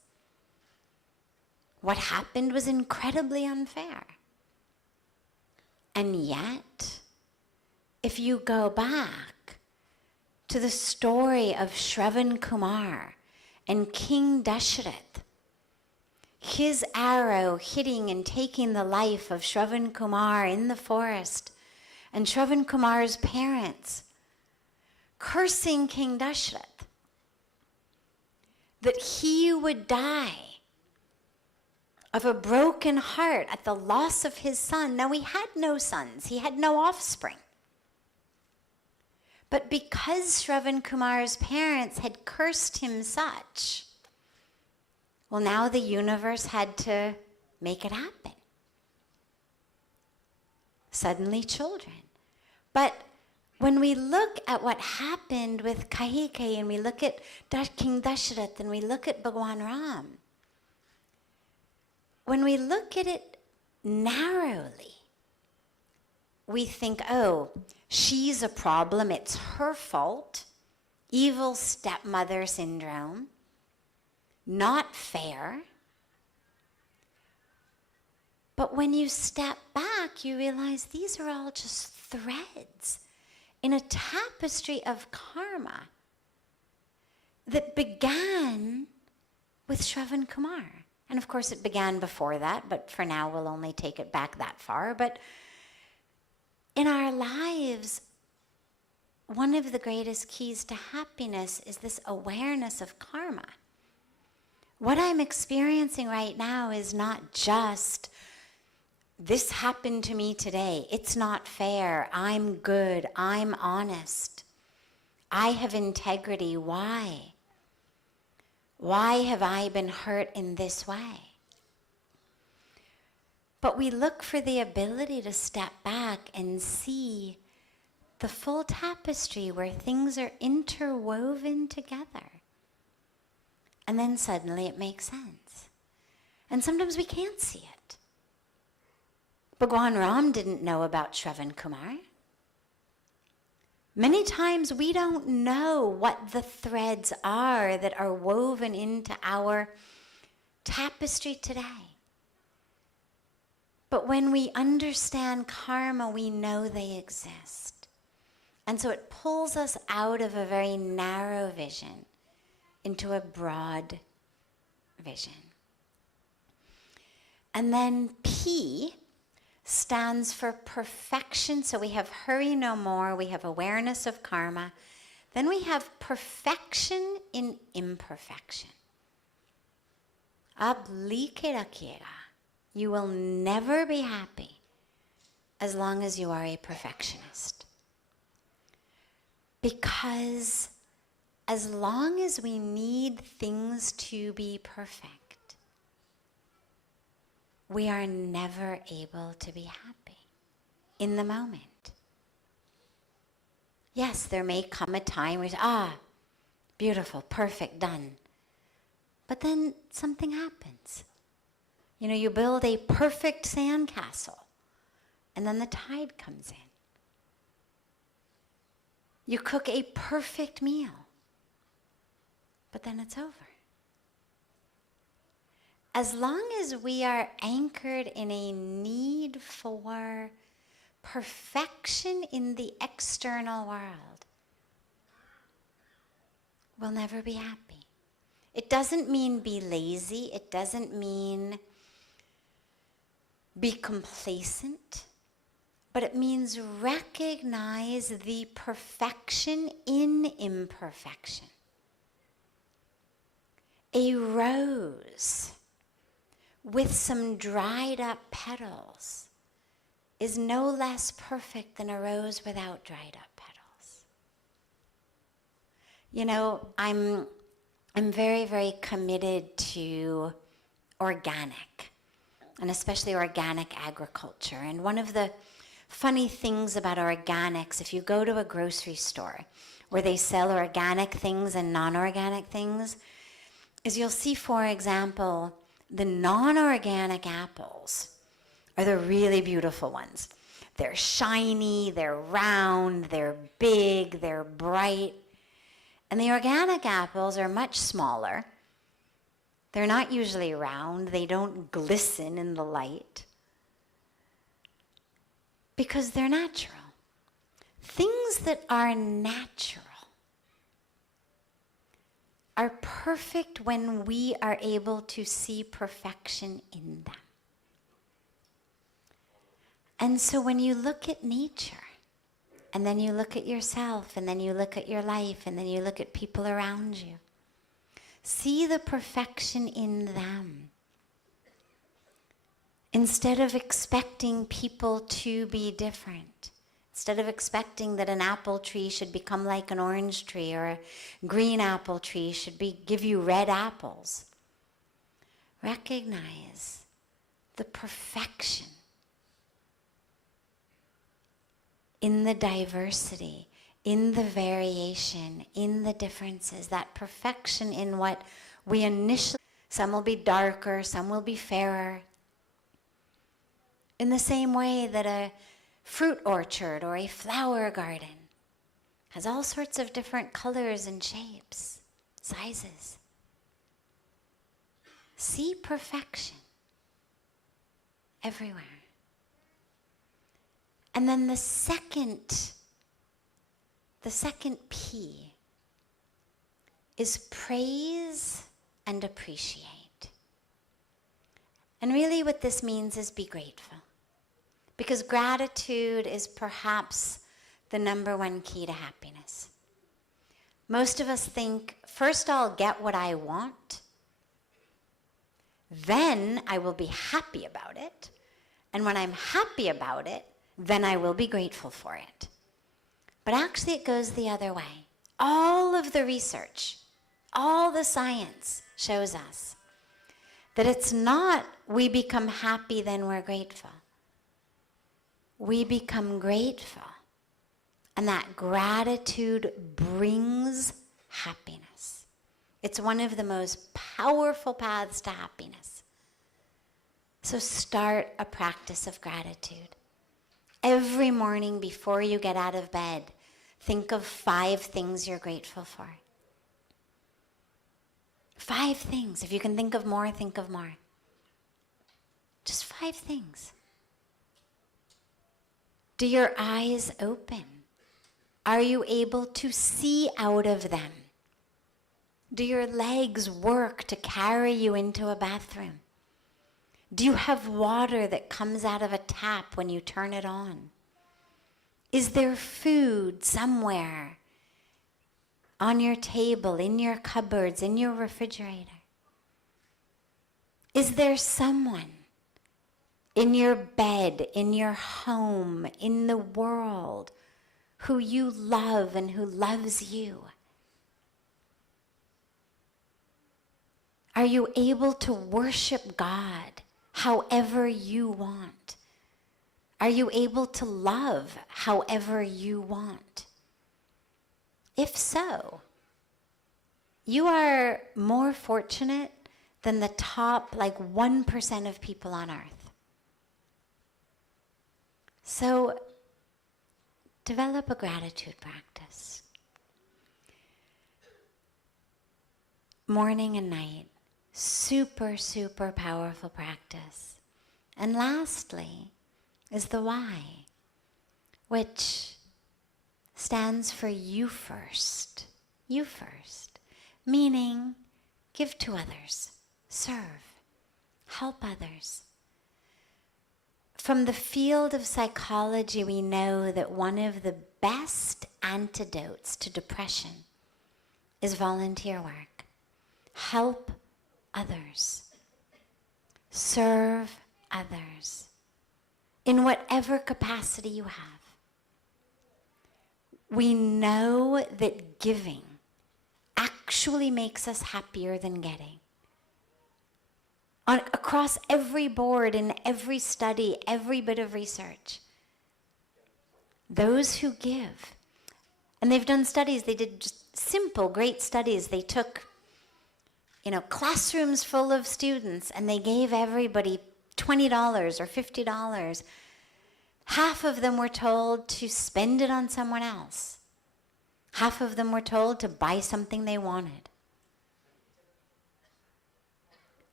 What happened was incredibly unfair. And yet, if you go back to the story of Shravan Kumar and King Dashrath, his arrow hitting and taking the life of Shravan Kumar in the forest, and Shravan Kumar's parents cursing King Dashrath that he would die of a broken heart at the loss of his son. Now, he had no sons. He had no offspring. But because Shravan Kumar's parents had cursed him such, well, now the universe had to make it happen. Suddenly children. But when we look at what happened with Kahikeyi, and we look at King Dashrath, and we look at Bhagwan Ram, when we look at it narrowly. We think, oh, she's a problem, it's her fault, evil stepmother syndrome, not fair. But when you step back, you realize these are all just threads in a tapestry of karma that began with Shravan Kumar. And of course it began before that, but for now we'll only take it back that far. But in our lives, one of the greatest keys to happiness is this awareness of karma. What I'm experiencing right now is not just, this happened to me today, it's not fair, I'm good, I'm honest, I have integrity. Why? Why have I been hurt in this way? But we look for the ability to step back and see the full tapestry where things are interwoven together. And then suddenly it makes sense. And sometimes we can't see it. Bhagwan Ram didn't know about Shravan Kumar. Many times we don't know what the threads are that are woven into our tapestry today. But when we understand karma, we know they exist. And so it pulls us out of a very narrow vision into a broad vision. And then P stands for perfection. So we have hurry no more, we have awareness of karma. Then we have perfection in imperfection. Ab like rakhiyega. You will never be happy as long as you are a perfectionist. Because as long as we need things to be perfect, we are never able to be happy in the moment. Yes, there may come a time where you say, beautiful, perfect, done. But then something happens. You know, you build a perfect sandcastle, and then the tide comes in. You cook a perfect meal, but then it's over. As long as we are anchored in a need for perfection in the external world, we'll never be happy. It doesn't mean be lazy. It doesn't mean be complacent. But it means recognize the perfection in imperfection. A rose with some dried up petals is no less perfect than a rose without dried up petals. You know, I'm very, very committed to organic, and especially organic agriculture. And one of the funny things about organics, if you go to a grocery store where they sell organic things and non-organic things, is you'll see, for example, the non-organic apples are the really beautiful ones. They're shiny, they're round, they're big, they're bright. And the organic apples are much smaller. They're not usually round, they don't glisten in the light. Because they're natural. Things that are natural are perfect when we are able to see perfection in them. And so when you look at nature, and then you look at yourself, and then you look at your life, and then you look at people around you, see the perfection in them. Instead of expecting people to be different, instead of expecting that an apple tree should become like an orange tree, or a green apple tree should give you red apples, recognize the perfection in the diversity, in the variation, in the differences, that perfection in what we initially, some will be darker, some will be fairer. In the same way that a fruit orchard or a flower garden has all sorts of different colors and shapes, sizes. See perfection everywhere. And then the second P is praise and appreciate. And really what this means is be grateful. Because gratitude is perhaps the number one key to happiness. Most of us think, first I'll get what I want, then I will be happy about it, and when I'm happy about it, then I will be grateful for it. But actually it goes the other way. All of the research, all the science shows us that it's not we become happy, then we're grateful. We become grateful, and that gratitude brings happiness. It's one of the most powerful paths to happiness. So start a practice of gratitude. Every morning before you get out of bed, think of 5 things you're grateful for. 5 things. If you can think of more, think of more. Just 5 things. Do your eyes open? Are you able to see out of them? Do your legs work to carry you into a bathroom? Do you have water that comes out of a tap when you turn it on? Is there food somewhere on your table, in your cupboards, in your refrigerator? Is there someone in your bed, in your home, in the world, who you love and who loves you? Are you able to worship God however you want? Are you able to love however you want? If so, you are more fortunate than the top 1% of people on earth. So develop a gratitude practice. Morning and night, super, super powerful practice. And lastly is the why, which stands for you first. You first. Meaning, give to others, serve, help others. From the field of psychology, we know that one of the best antidotes to depression is volunteer work. Help others. Serve others in whatever capacity you have. We know that giving actually makes us happier than getting. Across every board, in every study, every bit of research, those who give, and they've done studies, they did just simple, great studies. They took, classrooms full of students, and they gave everybody $20 or $50. Half of them were told to spend it on someone else. Half of them were told to buy something they wanted.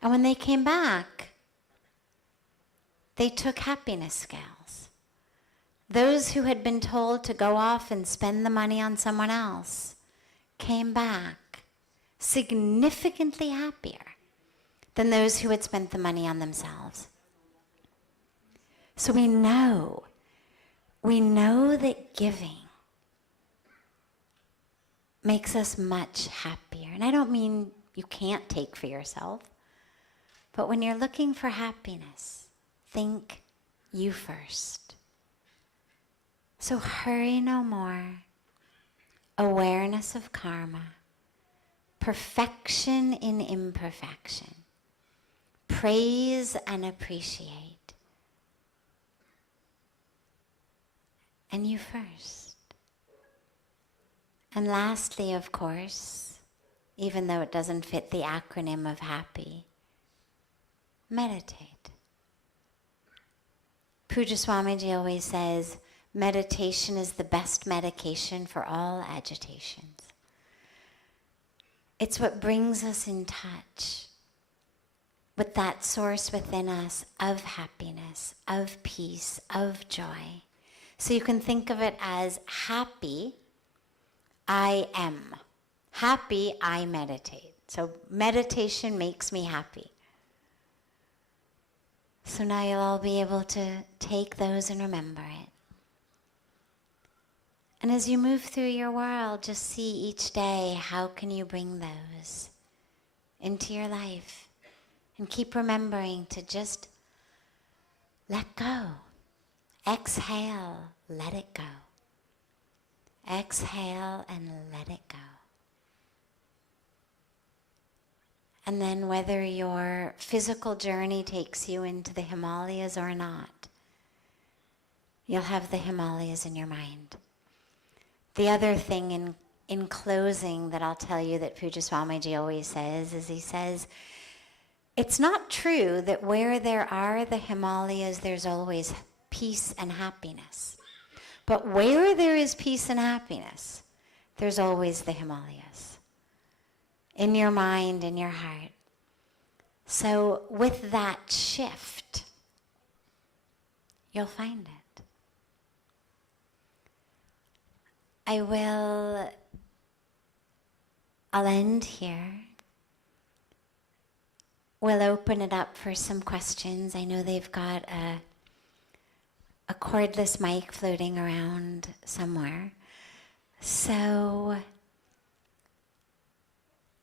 And when they came back, they took happiness scales. Those who had been told to go off and spend the money on someone else came back significantly happier than those who had spent the money on themselves. So we know that giving makes us much happier. And I don't mean you can't take for yourself. But when you're looking for happiness, think you first. So hurry no more. Awareness of karma. Perfection in imperfection. Praise and appreciate. And you first. And lastly, of course, even though it doesn't fit the acronym of happy, meditate. Puja Swamiji always says, meditation is the best medication for all agitations. It's what brings us in touch with that source within us of happiness, of peace, of joy. So you can think of it as happy, I am. Happy, I meditate. So meditation makes me happy. So now you'll all be able to take those and remember it. And as you move through your world, just see each day, how can you bring those into your life? And keep remembering to just let go. Exhale, let it go. Exhale and let it go. And then whether your physical journey takes you into the Himalayas or not, you'll have the Himalayas in your mind. The other thing in closing that I'll tell you that Puja Swamiji always says is he says, it's not true that where there are the Himalayas, there's always peace and happiness. But where there is peace and happiness, there's always the Himalayas. In your mind, in your heart. So with that shift, you'll find it. I'll end here. We'll open it up for some questions. I know they've got a cordless mic floating around somewhere. So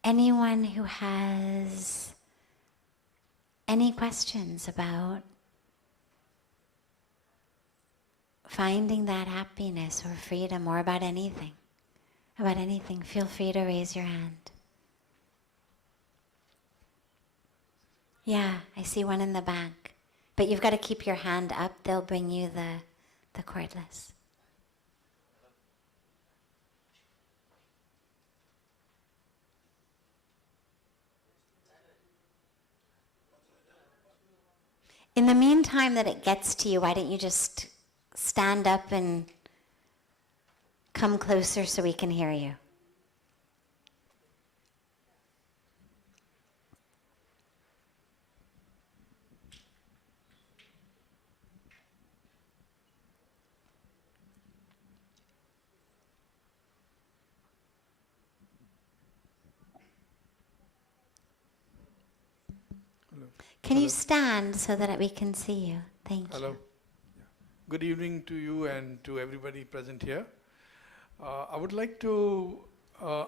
anyone who has any questions about finding that happiness or freedom or about anything, feel free to raise your hand. Yeah, I see one in the back. But you've got to keep your hand up. They'll bring you the cordless. In the meantime that it gets to you, why don't you just stand up and come closer so we can hear you? Can you stand so that we can see you? Thank you. Hello. Good evening to you and to everybody present here. I would like to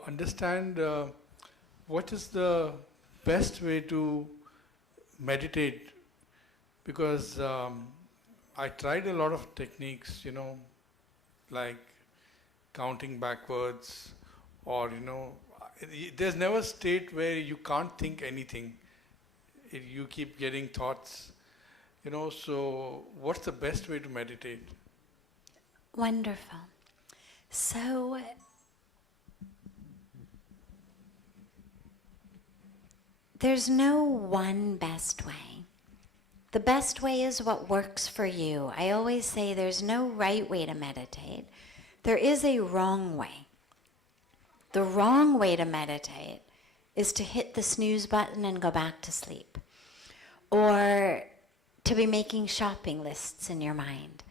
understand what is the best way to meditate, because I tried a lot of techniques, like counting backwards, or there's never a state where you can't think anything. You keep getting thoughts, so what's the best way to meditate? Wonderful. So, there's no one best way. The best way is what works for you. I always say there's no right way to meditate. There is a wrong way. The wrong way to meditate is to hit the snooze button and go back to sleep. Or to be making shopping lists in your mind.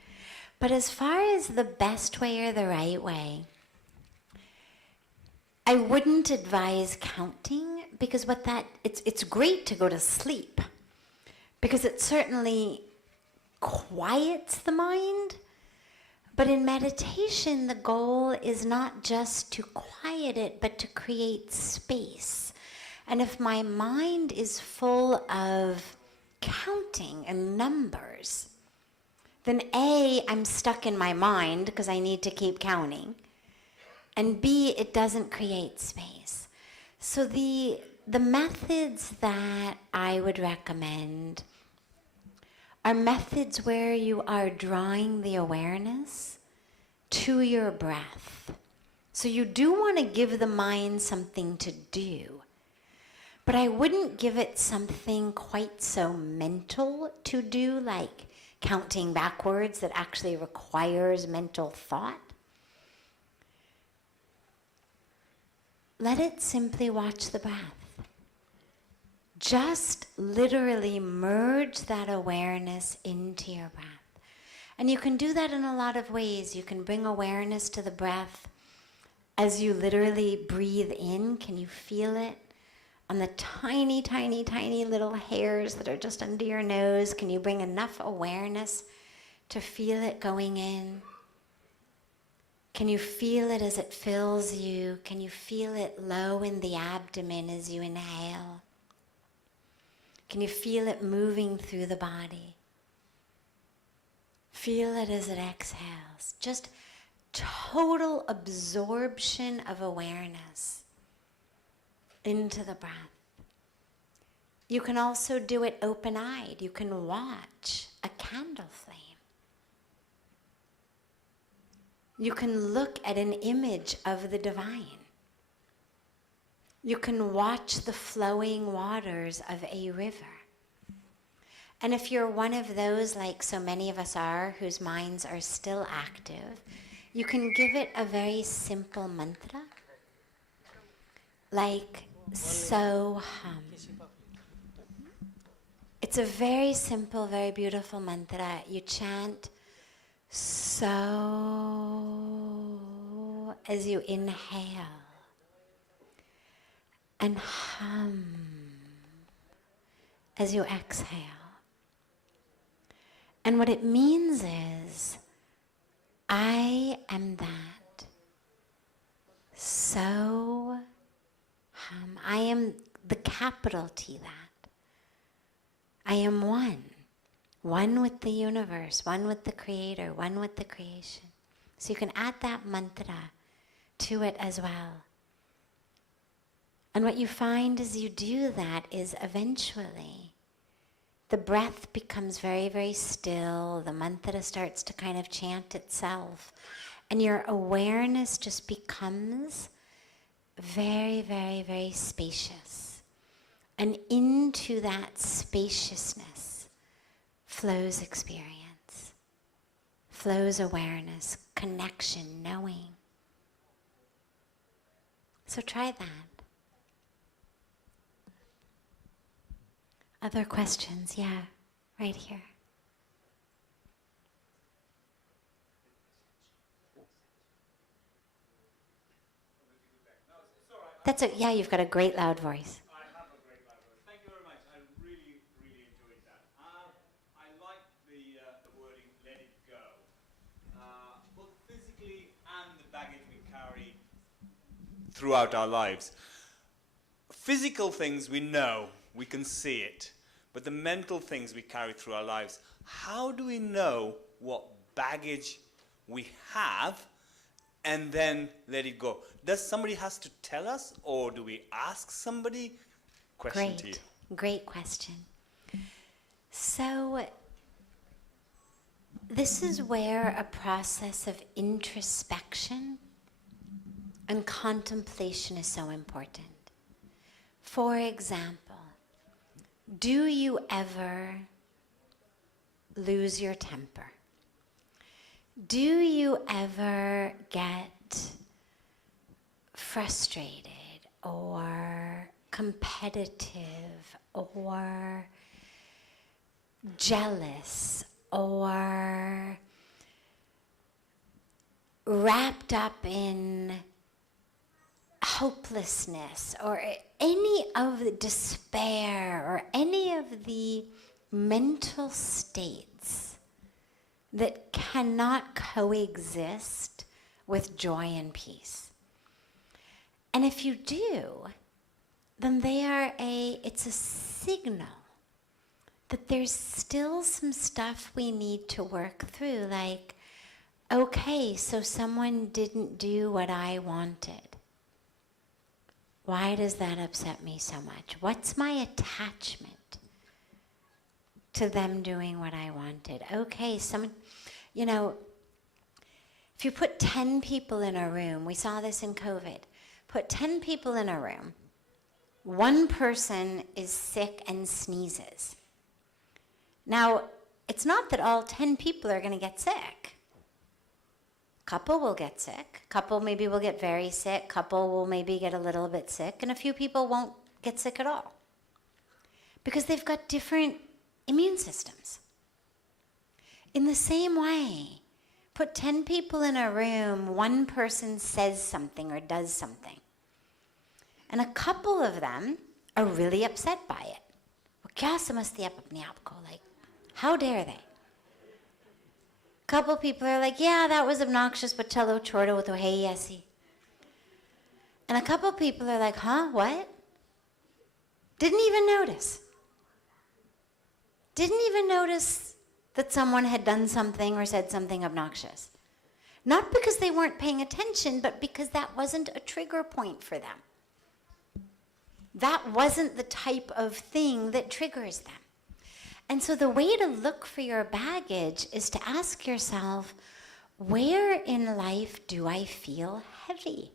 But as far as the best way or the right way, I wouldn't advise counting, because it's great to go to sleep, because it certainly quiets the mind. But in meditation, the goal is not just to quiet it, but to create space. And if my mind is full of counting and numbers, then A, I'm stuck in my mind because I need to keep counting, and B, it doesn't create space. So the methods that I would recommend are methods where you are drawing the awareness to your breath. So you do want to give the mind something to do, but I wouldn't give it something quite so mental to do, like counting backwards that actually requires mental thought. Let it simply watch the breath. Just literally merge that awareness into your breath. And you can do that in a lot of ways. You can bring awareness to the breath as you literally breathe in. Can you feel it on the tiny, tiny, tiny little hairs that are just under your nose? Can you bring enough awareness to feel it going in? Can you feel it as it fills you? Can you feel it low in the abdomen as you inhale? Can you feel it moving through the body? Feel it as it exhales. Just total absorption of awareness into the breath. You can also do it open-eyed. You can watch a candle flame. You can look at an image of the divine. You can watch the flowing waters of a river. And if you're one of those, like so many of us are, whose minds are still active, you can give it a very simple mantra, like so hum. It's a very simple, very beautiful mantra. You chant so as you inhale, and hum as you exhale. And what it means is, I am that. So hum. I am the capital T that. I am one. One with the universe, one with the creator, one with the creation. So you can add that mantra to it as well. And what you find as you do that is eventually the breath becomes very, very still. The mantra starts to kind of chant itself. And your awareness just becomes very, very, very spacious. And into that spaciousness flows experience, flows awareness, connection, knowing. So try that. Other questions? Yeah, right here. That's it. Yeah, you've got a great loud voice. I have a great loud voice. Thank you very much. I really, really enjoyed that. I like the wording, let it go. Both physically and the baggage we carry throughout our lives. Physical things we know, we can see it. But the mental things we carry through our lives, how do we know what baggage we have and then let it go? Does somebody has to tell us, or do we ask somebody? Question to you. Great question. So this is where a process of introspection and contemplation is so important. For example, do you ever lose your temper? Do you ever get frustrated or competitive or jealous or wrapped up in hopelessness or any of the despair or any of the mental states that cannot coexist with joy and peace? And if you do, then it's a signal that there's still some stuff we need to work through, like, okay, so someone didn't do what I wanted. Why does that upset me so much? What's my attachment to them doing what I wanted? Okay, if you put 10 people in a room, we saw this in COVID, put 10 people in a room, one person is sick and sneezes. Now, it's not that all 10 people are going to get sick. Couple will get sick. Couple maybe will get very sick. Couple will maybe get a little bit sick. And a few people won't get sick at all. Because they've got different immune systems. In the same way, put 10 people in a room, one person says something or does something. And a couple of them are really upset by it. Kya samajhte aap apne aap ko? Like, how dare they? Couple people are like, yeah, that was obnoxious, but chalo chodo to hai aisi. And a couple people are like, huh, what? Didn't even notice. Didn't even notice that someone had done something or said something obnoxious. Not because they weren't paying attention, but because that wasn't a trigger point for them. That wasn't the type of thing that triggers them. And so the way to look for your baggage is to ask yourself, where in life do I feel heavy?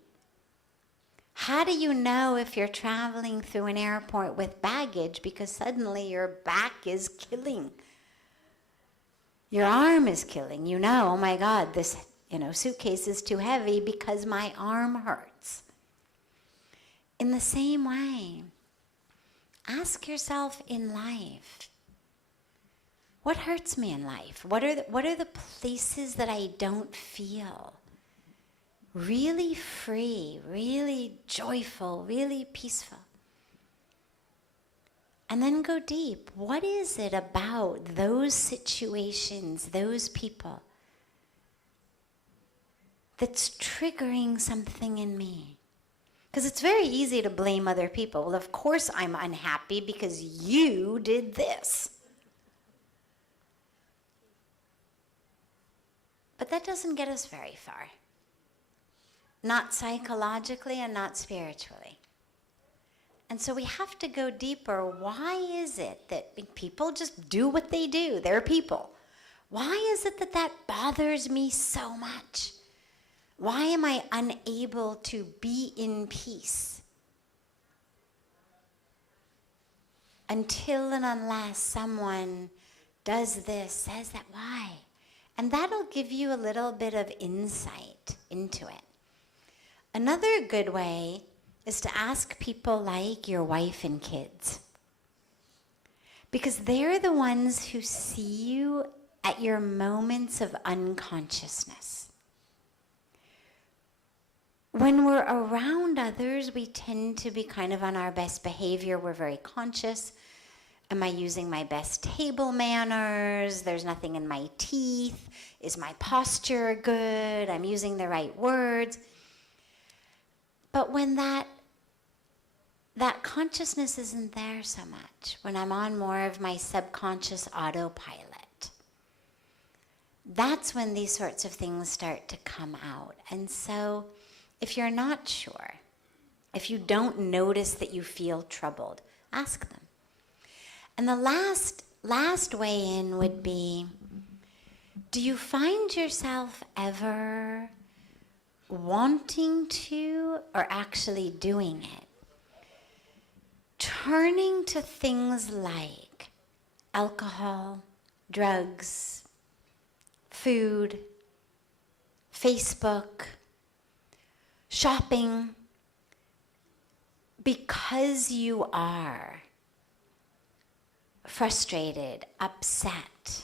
How do you know if you're traveling through an airport with baggage because suddenly your back is killing? Your arm is killing. You know, oh my God, this suitcase is too heavy because my arm hurts. In the same way, ask yourself in life, what hurts me in life? What are the places that I don't feel really free, really joyful, really peaceful? And then go deep. What is it about those situations, those people, that's triggering something in me? Because it's very easy to blame other people. Well, of course I'm unhappy because you did this. But that doesn't get us very far. Not psychologically and not spiritually. And so we have to go deeper. Why is it that people just do what they do? They're people. Why is it that bothers me so much? Why am I unable to be in peace? Until and unless someone does this, says that, why? And that'll give you a little bit of insight into it. Another good way is to ask people like your wife and kids. Because they're the ones who see you at your moments of unconsciousness. When we're around others, we tend to be kind of on our best behavior. We're very conscious. Am I using my best table manners? There's nothing in my teeth. Is my posture good? I'm using the right words. But when that consciousness isn't there so much, when I'm on more of my subconscious autopilot, that's when these sorts of things start to come out. And so if you're not sure, if you don't notice that you feel troubled, ask them. And the last way in would be, do you find yourself ever wanting to or actually doing it? Turning to things like alcohol, drugs, food, Facebook, shopping, because you are frustrated, upset.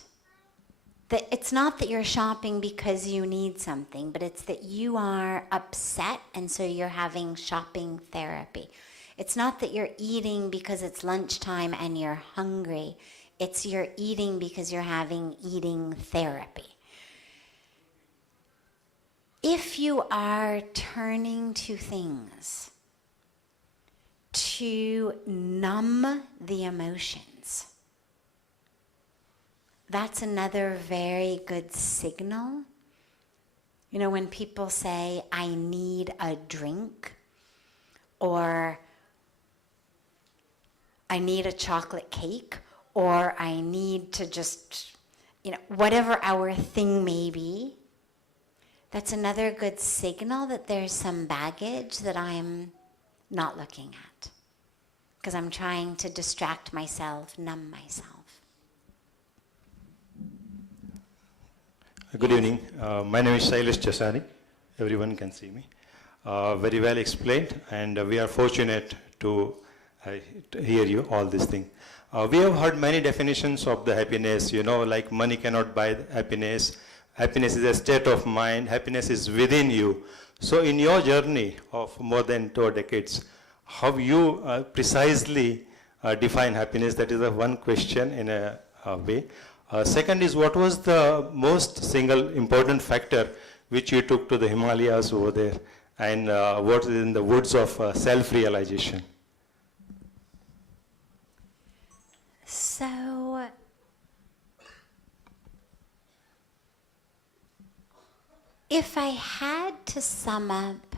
That it's not that you're shopping because you need something, but it's that you are upset and so you're having shopping therapy. It's not that you're eating because it's lunchtime and you're hungry. It's you're eating because you're having eating therapy. If you are turning to things to numb the emotions, that's another very good signal. You know, when people say, I need a drink, or I need a chocolate cake, or I need to just, whatever our thing may be, that's another good signal that there's some baggage that I'm not looking at. Because I'm trying to distract myself, numb myself. Good evening. My name is Shailesh Chasani. Everyone can see me. Very well explained, and we are fortunate to hear you all these things. We have heard many definitions of the happiness, like money cannot buy happiness. Happiness is a state of mind. Happiness is within you. So in your journey of more than 2 decades, how you precisely define happiness? That is the one question in a way. Second is, what was the most single important factor which you took to the Himalayas over there, and what is in the woods of self-realization? So, if I had to sum up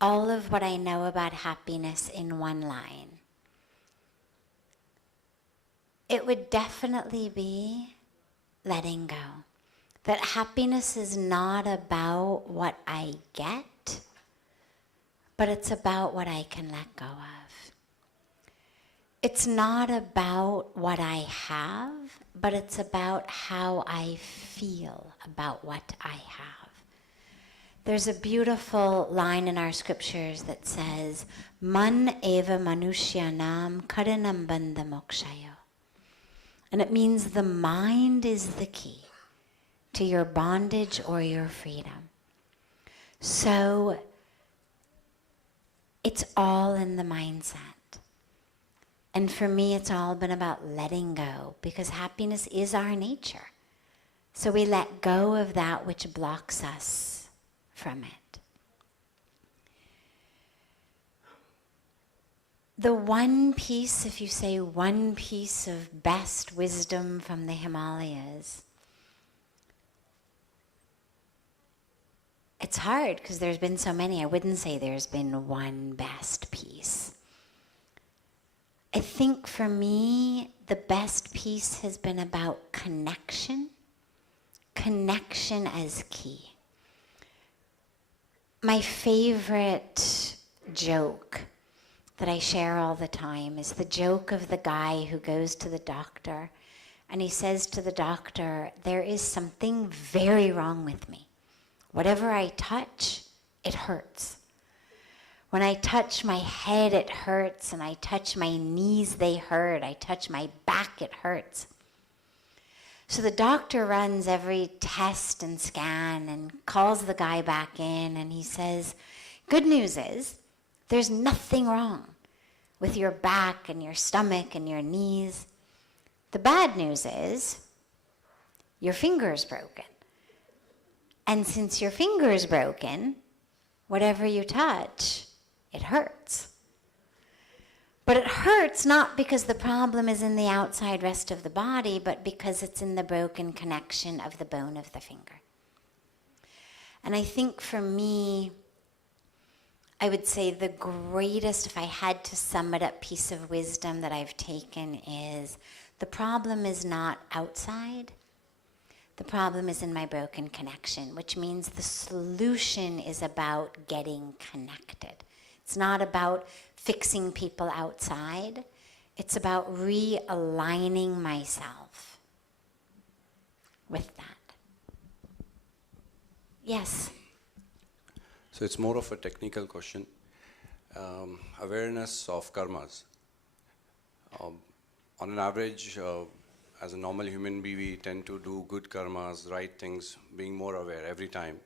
all of what I know about happiness in one line, it would definitely be letting go. That happiness is not about what I get, but it's about what I can let go of. It's not about what I have, but it's about how I feel about what I have. There's a beautiful line in our scriptures that says, Man eva manushyanam karanam bandha mokshayo. And it means the mind is the key to your bondage or your freedom. So it's all in the mindset. And for me, it's all been about letting go, because happiness is our nature. So we let go of that which blocks us from it. The one piece, if you say one piece of best wisdom from the Himalayas, it's hard because there's been so many. I wouldn't say there's been one best piece. I think for me, the best piece has been about connection. Connection as key. My favorite joke that I share all the time is the joke of the guy who goes to the doctor and he says to the doctor, there is something very wrong with me. Whatever I touch, it hurts. When I touch my head, it hurts, and I touch my knees, they hurt. I touch my back, it hurts. So the doctor runs every test and scan and calls the guy back in, and he says, good news is, there's nothing wrong with your back and your stomach and your knees. The bad news is, your finger's broken. And since your finger's broken, whatever you touch, it hurts. But it hurts not because the problem is in the outside rest of the body, but because it's in the broken connection of the bone of the finger. And I think for me, I would say the greatest, if I had to sum it up, piece of wisdom that I've taken is the problem is not outside. The problem is in my broken connection, which means the solution is about getting connected. It's not about fixing people outside. It's about realigning myself with that. Yes? So it's more of a technical question. Awareness of karmas. On an average, as a normal human being, we tend to do good karmas, right things, being more aware every time.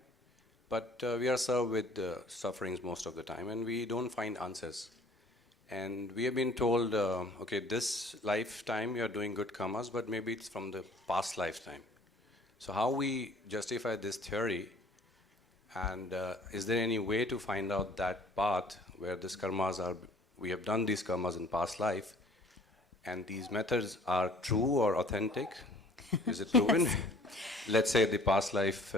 But we are served with sufferings most of the time, and we don't find answers. And we have been told, okay, this lifetime you are doing good karmas, but maybe it's from the past lifetime. So how we justify this theory, and is there any way to find out that path where these karmas are, we have done these karmas in past life, and these methods are true or authentic? Is it proven? Yes. Let's say the past life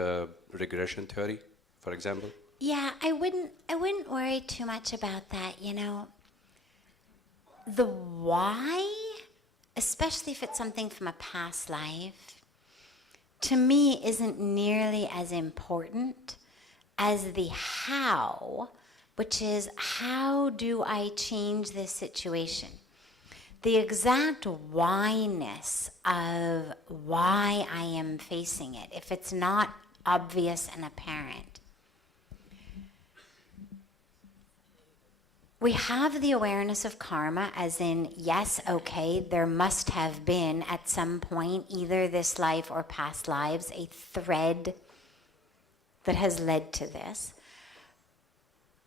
regression theory, for example. Yeah, I wouldn't worry too much about that, you know. The why, especially if it's something from a past life, to me isn't nearly as important as the how, which is how do I change this situation? the exact why-ness of why I am facing it, if it's not obvious and apparent. We have the awareness of karma as in, yes, okay, there must have been at some point, either this life or past lives, a thread that has led to this.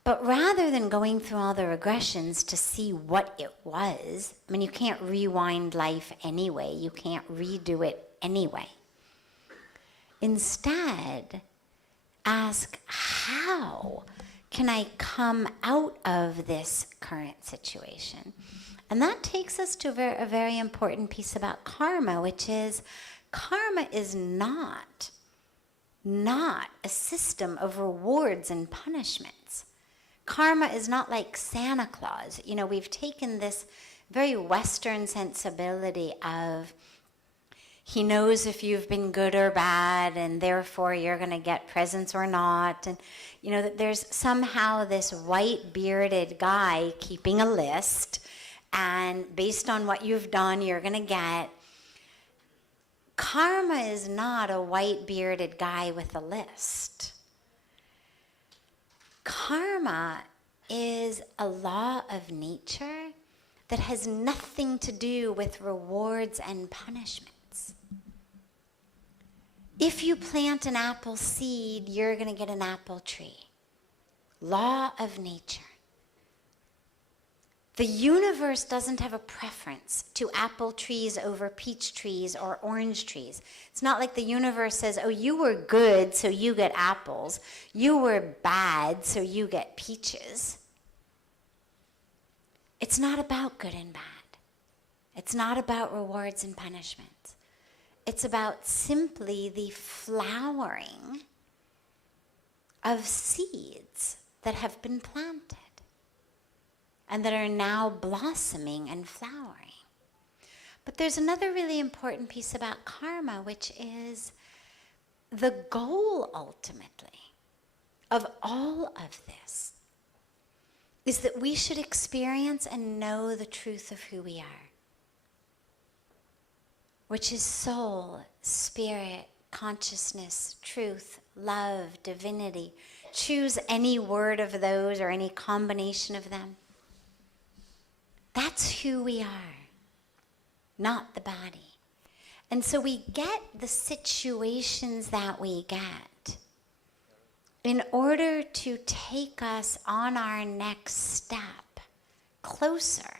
But rather than going through all the regressions to see what it was, I mean, you can't rewind life anyway, you can't redo it anyway. Instead, ask, how can I come out of this current situation? And that takes us to a very important piece about karma, which is karma is not a system of rewards and punishments. Karma is not like Santa Claus. You know, we've taken this very Western sensibility of he knows if you've been good or bad, and therefore you're going to get presents or not. And, you know, that there's somehow this white-bearded guy keeping a list, and based on what you've done, you're going to get. Karma is not a white-bearded guy with a list. Karma is a law of nature that has nothing to do with rewards and punishments. If you plant an apple seed, you're going to get an apple tree. Law of nature. The universe doesn't have a preference to apple trees over peach trees or orange trees. It's not like the universe says, oh, you were good, so you get apples. You were bad, so you get peaches. It's not about good and bad. It's not about rewards and punishments. It's about simply the flowering of seeds that have been planted and that are now blossoming and flowering. But there's another really important piece about karma, which is the goal ultimately of all of this is that we should experience and know the truth of who we are, which is soul, spirit, consciousness, truth, love, divinity. Choose any word of those or any combination of them. That's who we are, not the body. And so we get the situations that we get in order to take us on our next step closer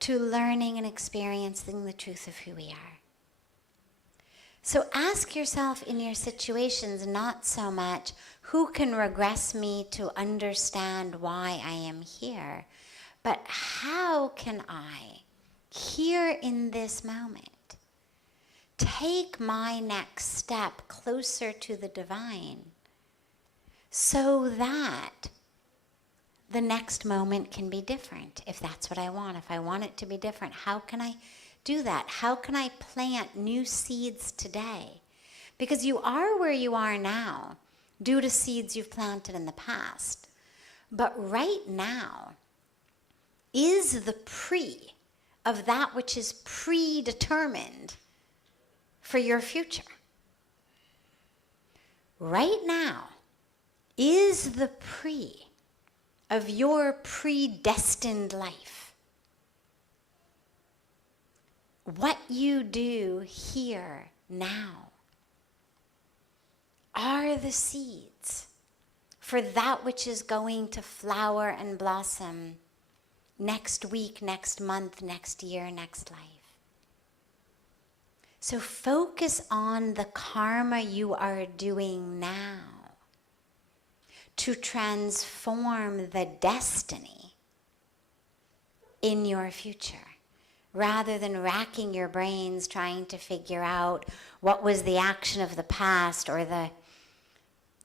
to learning and experiencing the truth of who we are. So ask yourself in your situations not so much, who can regress me to understand why I am here, but how can I, here in this moment, take my next step closer to the divine so that the next moment can be different, if that's what I want. If I want it to be different, how can I do that? How can I plant new seeds today? Because you are where you are now due to seeds you've planted in the past. But right now is the pre of that which is predetermined for your future. Right now is the pre of your predestined life. What you do here now are the seeds for that which is going to flower and blossom next week, next month, next year, next life. So focus on the karma you are doing now to transform the destiny in your future, rather than racking your brains trying to figure out what was the action of the past or the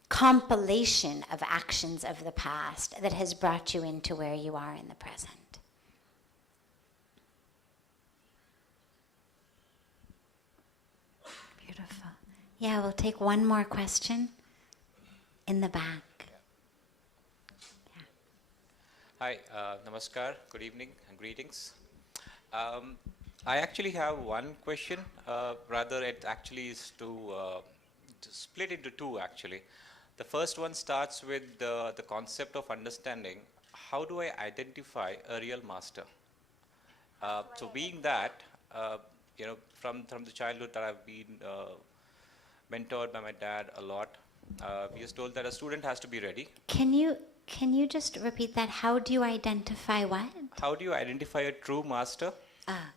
compilation of actions of the past that has brought you into where you are in the present. Beautiful. Yeah, we'll take one more question in the back. Hi, namaskar, good evening and greetings. I actually have one question, rather it actually is to split into two actually. The first one starts with the concept of understanding how do I identify a real master? So being that, from the childhood that I've been mentored by my dad a lot, he is told that a student has to be ready. Can you just repeat that? How do you identify what? How do you identify a true master? Ah,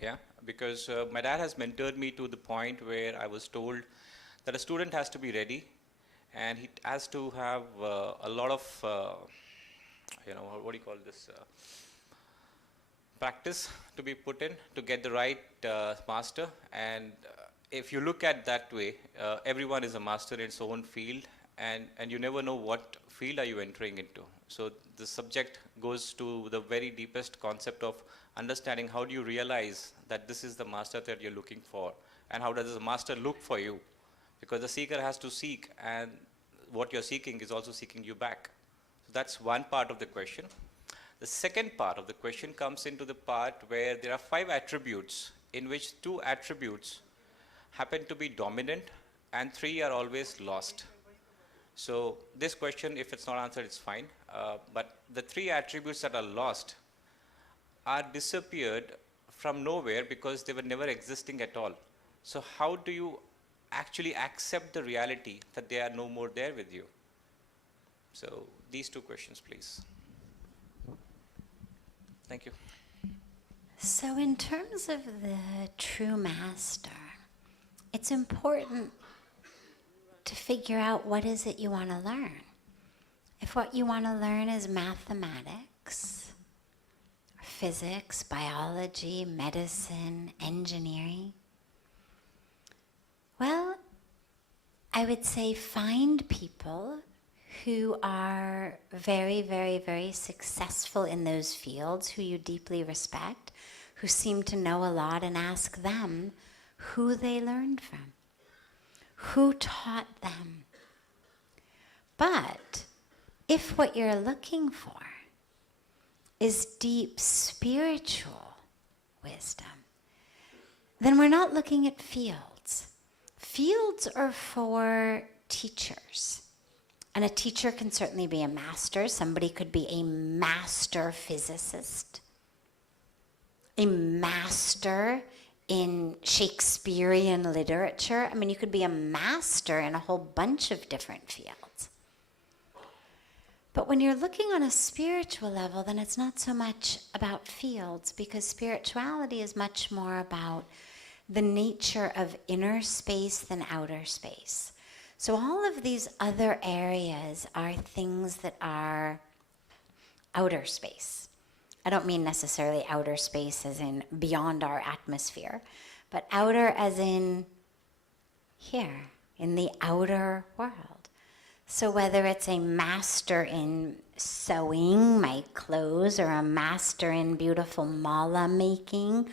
Yeah, because my dad has mentored me to the point where I was told that a student has to be ready and he has to have a lot of, what do you call this, practice to be put in to get the right master. And if you look at that way, everyone is a master in its own field, and you never know what field are you entering into. So the subject goes to the very deepest concept of understanding how do you realize that this is the master that you're looking for, and how does the master look for you, because the seeker has to seek, and what you're seeking is also seeking you back. So that's one part of the question. The second part of the question comes into the part where there are 5 attributes in which 2 attributes happen to be dominant and 3 are always lost. So this question, if it's not answered, it's fine. But the 3 attributes that are lost are disappeared from nowhere because they were never existing at all. So how do you actually accept the reality that they are no more there with you? So these 2 questions, please. Thank you. so in terms of the true master, it's important to figure out what is it you want to learn. If what you want to learn is mathematics, physics, biology, medicine, engineering, well, I would say find people who are very, very, very successful in those fields, who you deeply respect, who seem to know a lot, and ask them who they learned from, who taught them. But if what you're looking for is deep spiritual wisdom, then we're not looking at fields. Fields are for teachers. And a teacher can certainly be a master. Somebody could be a master physicist, a master in Shakespearean literature. I mean, you could be a master in a whole bunch of different fields. But when you're looking on a spiritual level, then it's not so much about fields, because spirituality is much more about the nature of inner space than outer space. So all of these other areas are things that are outer space. I don't mean necessarily outer space as in beyond our atmosphere, but outer as in here, in the outer world. So whether it's a master in sewing my clothes, or a master in beautiful mala making,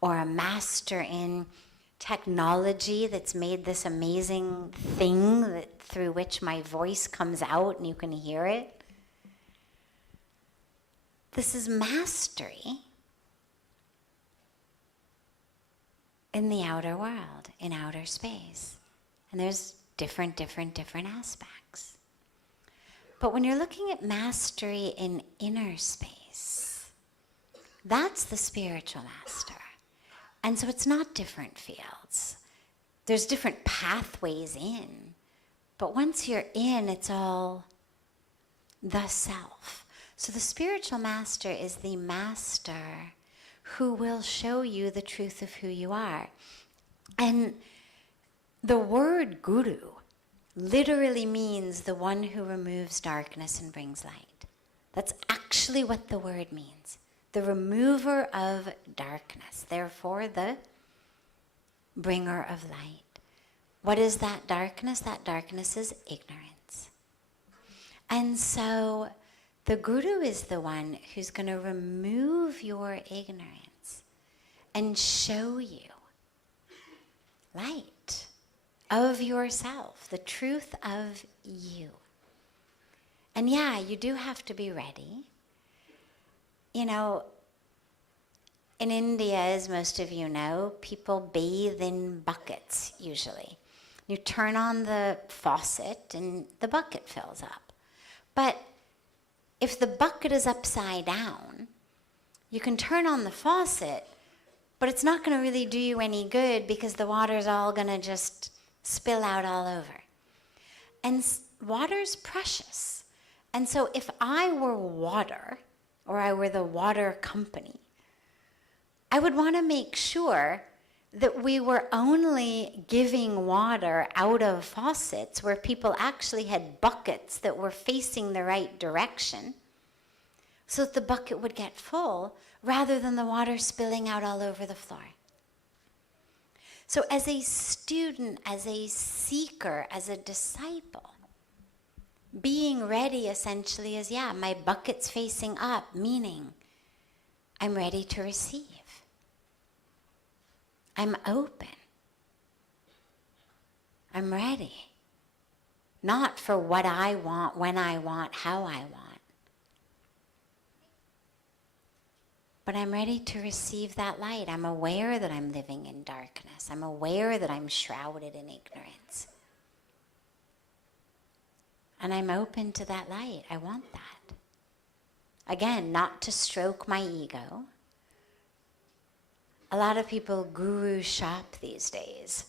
or a master in technology that's made this amazing thing that through which my voice comes out and you can hear it. This is mastery in the outer world, in outer space. And there's different aspects. But when you're looking at mastery in inner space, that's the spiritual master. And so it's not different fields. There's different pathways in. But once you're in, it's all the self. So the spiritual master is the master who will show you the truth of who you are. And the word guru literally means the one who removes darkness and brings light. That's actually what the word means. The remover of darkness, therefore the bringer of light. What is that darkness? That darkness is ignorance. And so the guru is the one who's going to remove your ignorance and show you light of yourself, the truth of you. And yeah, you do have to be ready. you know, in India, as most of you know, people bathe in buckets usually. You turn on the faucet and the bucket fills up. But if the bucket is upside down, you can turn on the faucet, but it's not going to really do you any good because the water's all going to just spill out all over. And water's precious. And so if I were water, or I were the water company, I would want to make sure that we were only giving water out of faucets where people actually had buckets that were facing the right direction so that the bucket would get full rather than the water spilling out all over the floor. So as a student, as a seeker, as a disciple, being ready essentially is, my bucket's facing up, meaning I'm ready to receive. I'm open. I'm ready. Not for what I want, when I want, how I want. But I'm ready to receive that light. I'm aware that I'm living in darkness. I'm aware that I'm shrouded in ignorance. And I'm open to that light. I want that. Again, not to stroke my ego. A lot of people guru shop these days,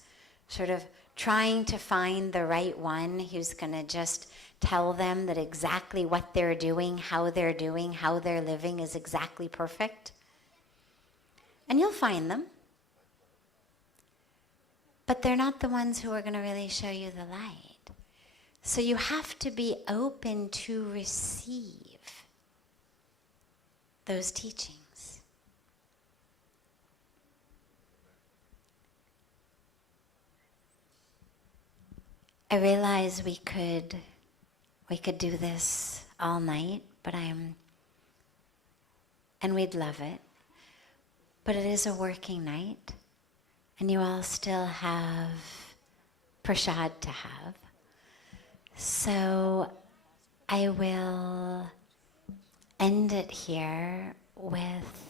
sort of trying to find the right one who's going to just tell them that exactly what they're doing, how they're living is exactly perfect. And you'll find them. But they're not the ones who are going to really show you the light. So you have to be open to receive those teachings. I realize we could do this all night, and we'd love it. But it is a working night, and you all still have prasad to have. So I will end it here with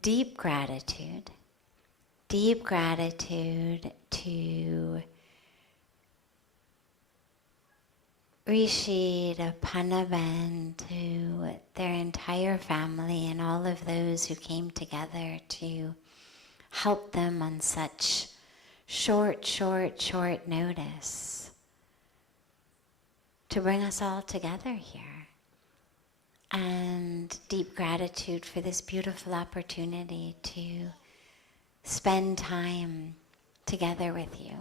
deep gratitude to Rishi, to Panaben, to their entire family and all of those who came together to help them on such short notice to bring us all together here. And deep gratitude for this beautiful opportunity to spend time together with you.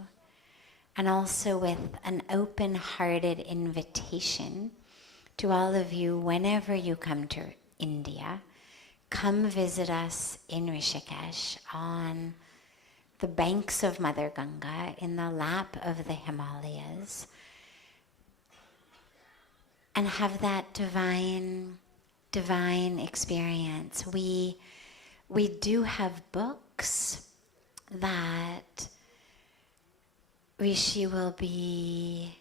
And also with an open-hearted invitation to all of you, whenever you come to India, come visit us in Rishikesh on the banks of Mother Ganga, in the lap of the Himalayas, and have that divine experience. We do have books that Rishi will be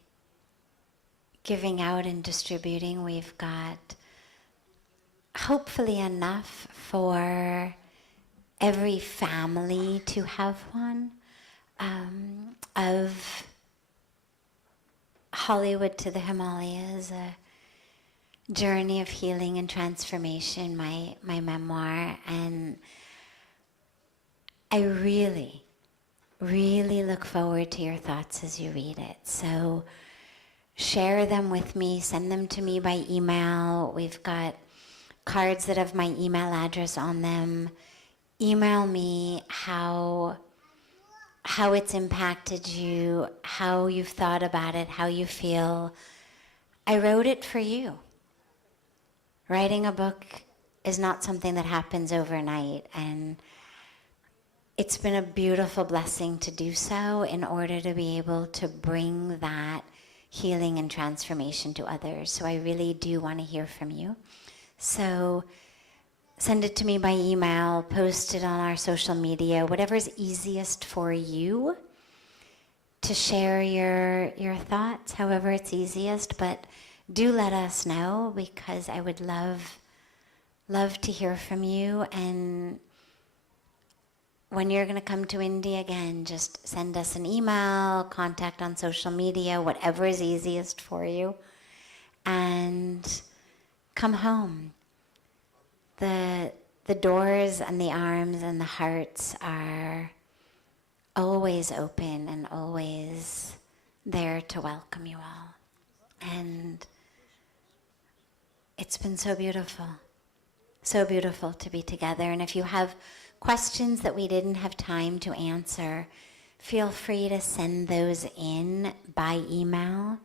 giving out and distributing. We've got hopefully enough for every family to have one, of Hollywood to the Himalayas, a journey of healing and transformation, my memoir. And I really look forward to your thoughts as you read it. So share them with me, send them to me by email. We've got cards that have my email address on them. Email me how it's impacted you, how you've thought about it, how you feel. I wrote it for you. Writing a book is not something that happens overnight, and it's been a beautiful blessing to do so in order to be able to bring that healing and transformation to others. So I really do want to hear from you. So send it to me by email, post it on our social media, whatever's easiest for you to share your thoughts, however it's easiest. But do let us know, because I would love to hear from you. And when you're going to come to India again, just send us an email, contact on social media, whatever is easiest for you, and come home. The doors and the arms and the hearts are always open and always there to welcome you all. And it's been so beautiful to be together. And if you have questions that we didn't have time to answer, feel free to send those in by email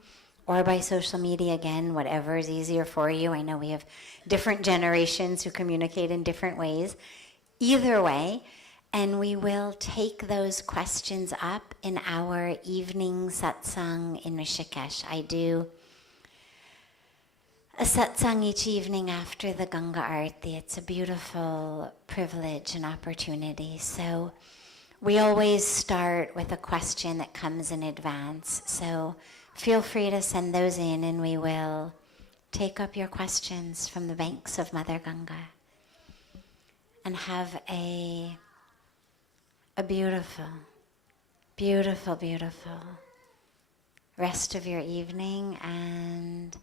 or by social media, again, whatever is easier for you. I know we have different generations who communicate in different ways. Either way, and we will take those questions up in our evening satsang in Rishikesh. I do a satsang each evening after the Ganga Aarti. It's a beautiful privilege and opportunity. So we always start with a question that comes in advance. So feel free to send those in, and we will take up your questions from the banks of Mother Ganga. And have a beautiful, beautiful, beautiful rest of your evening and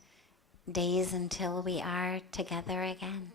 days until we are together again.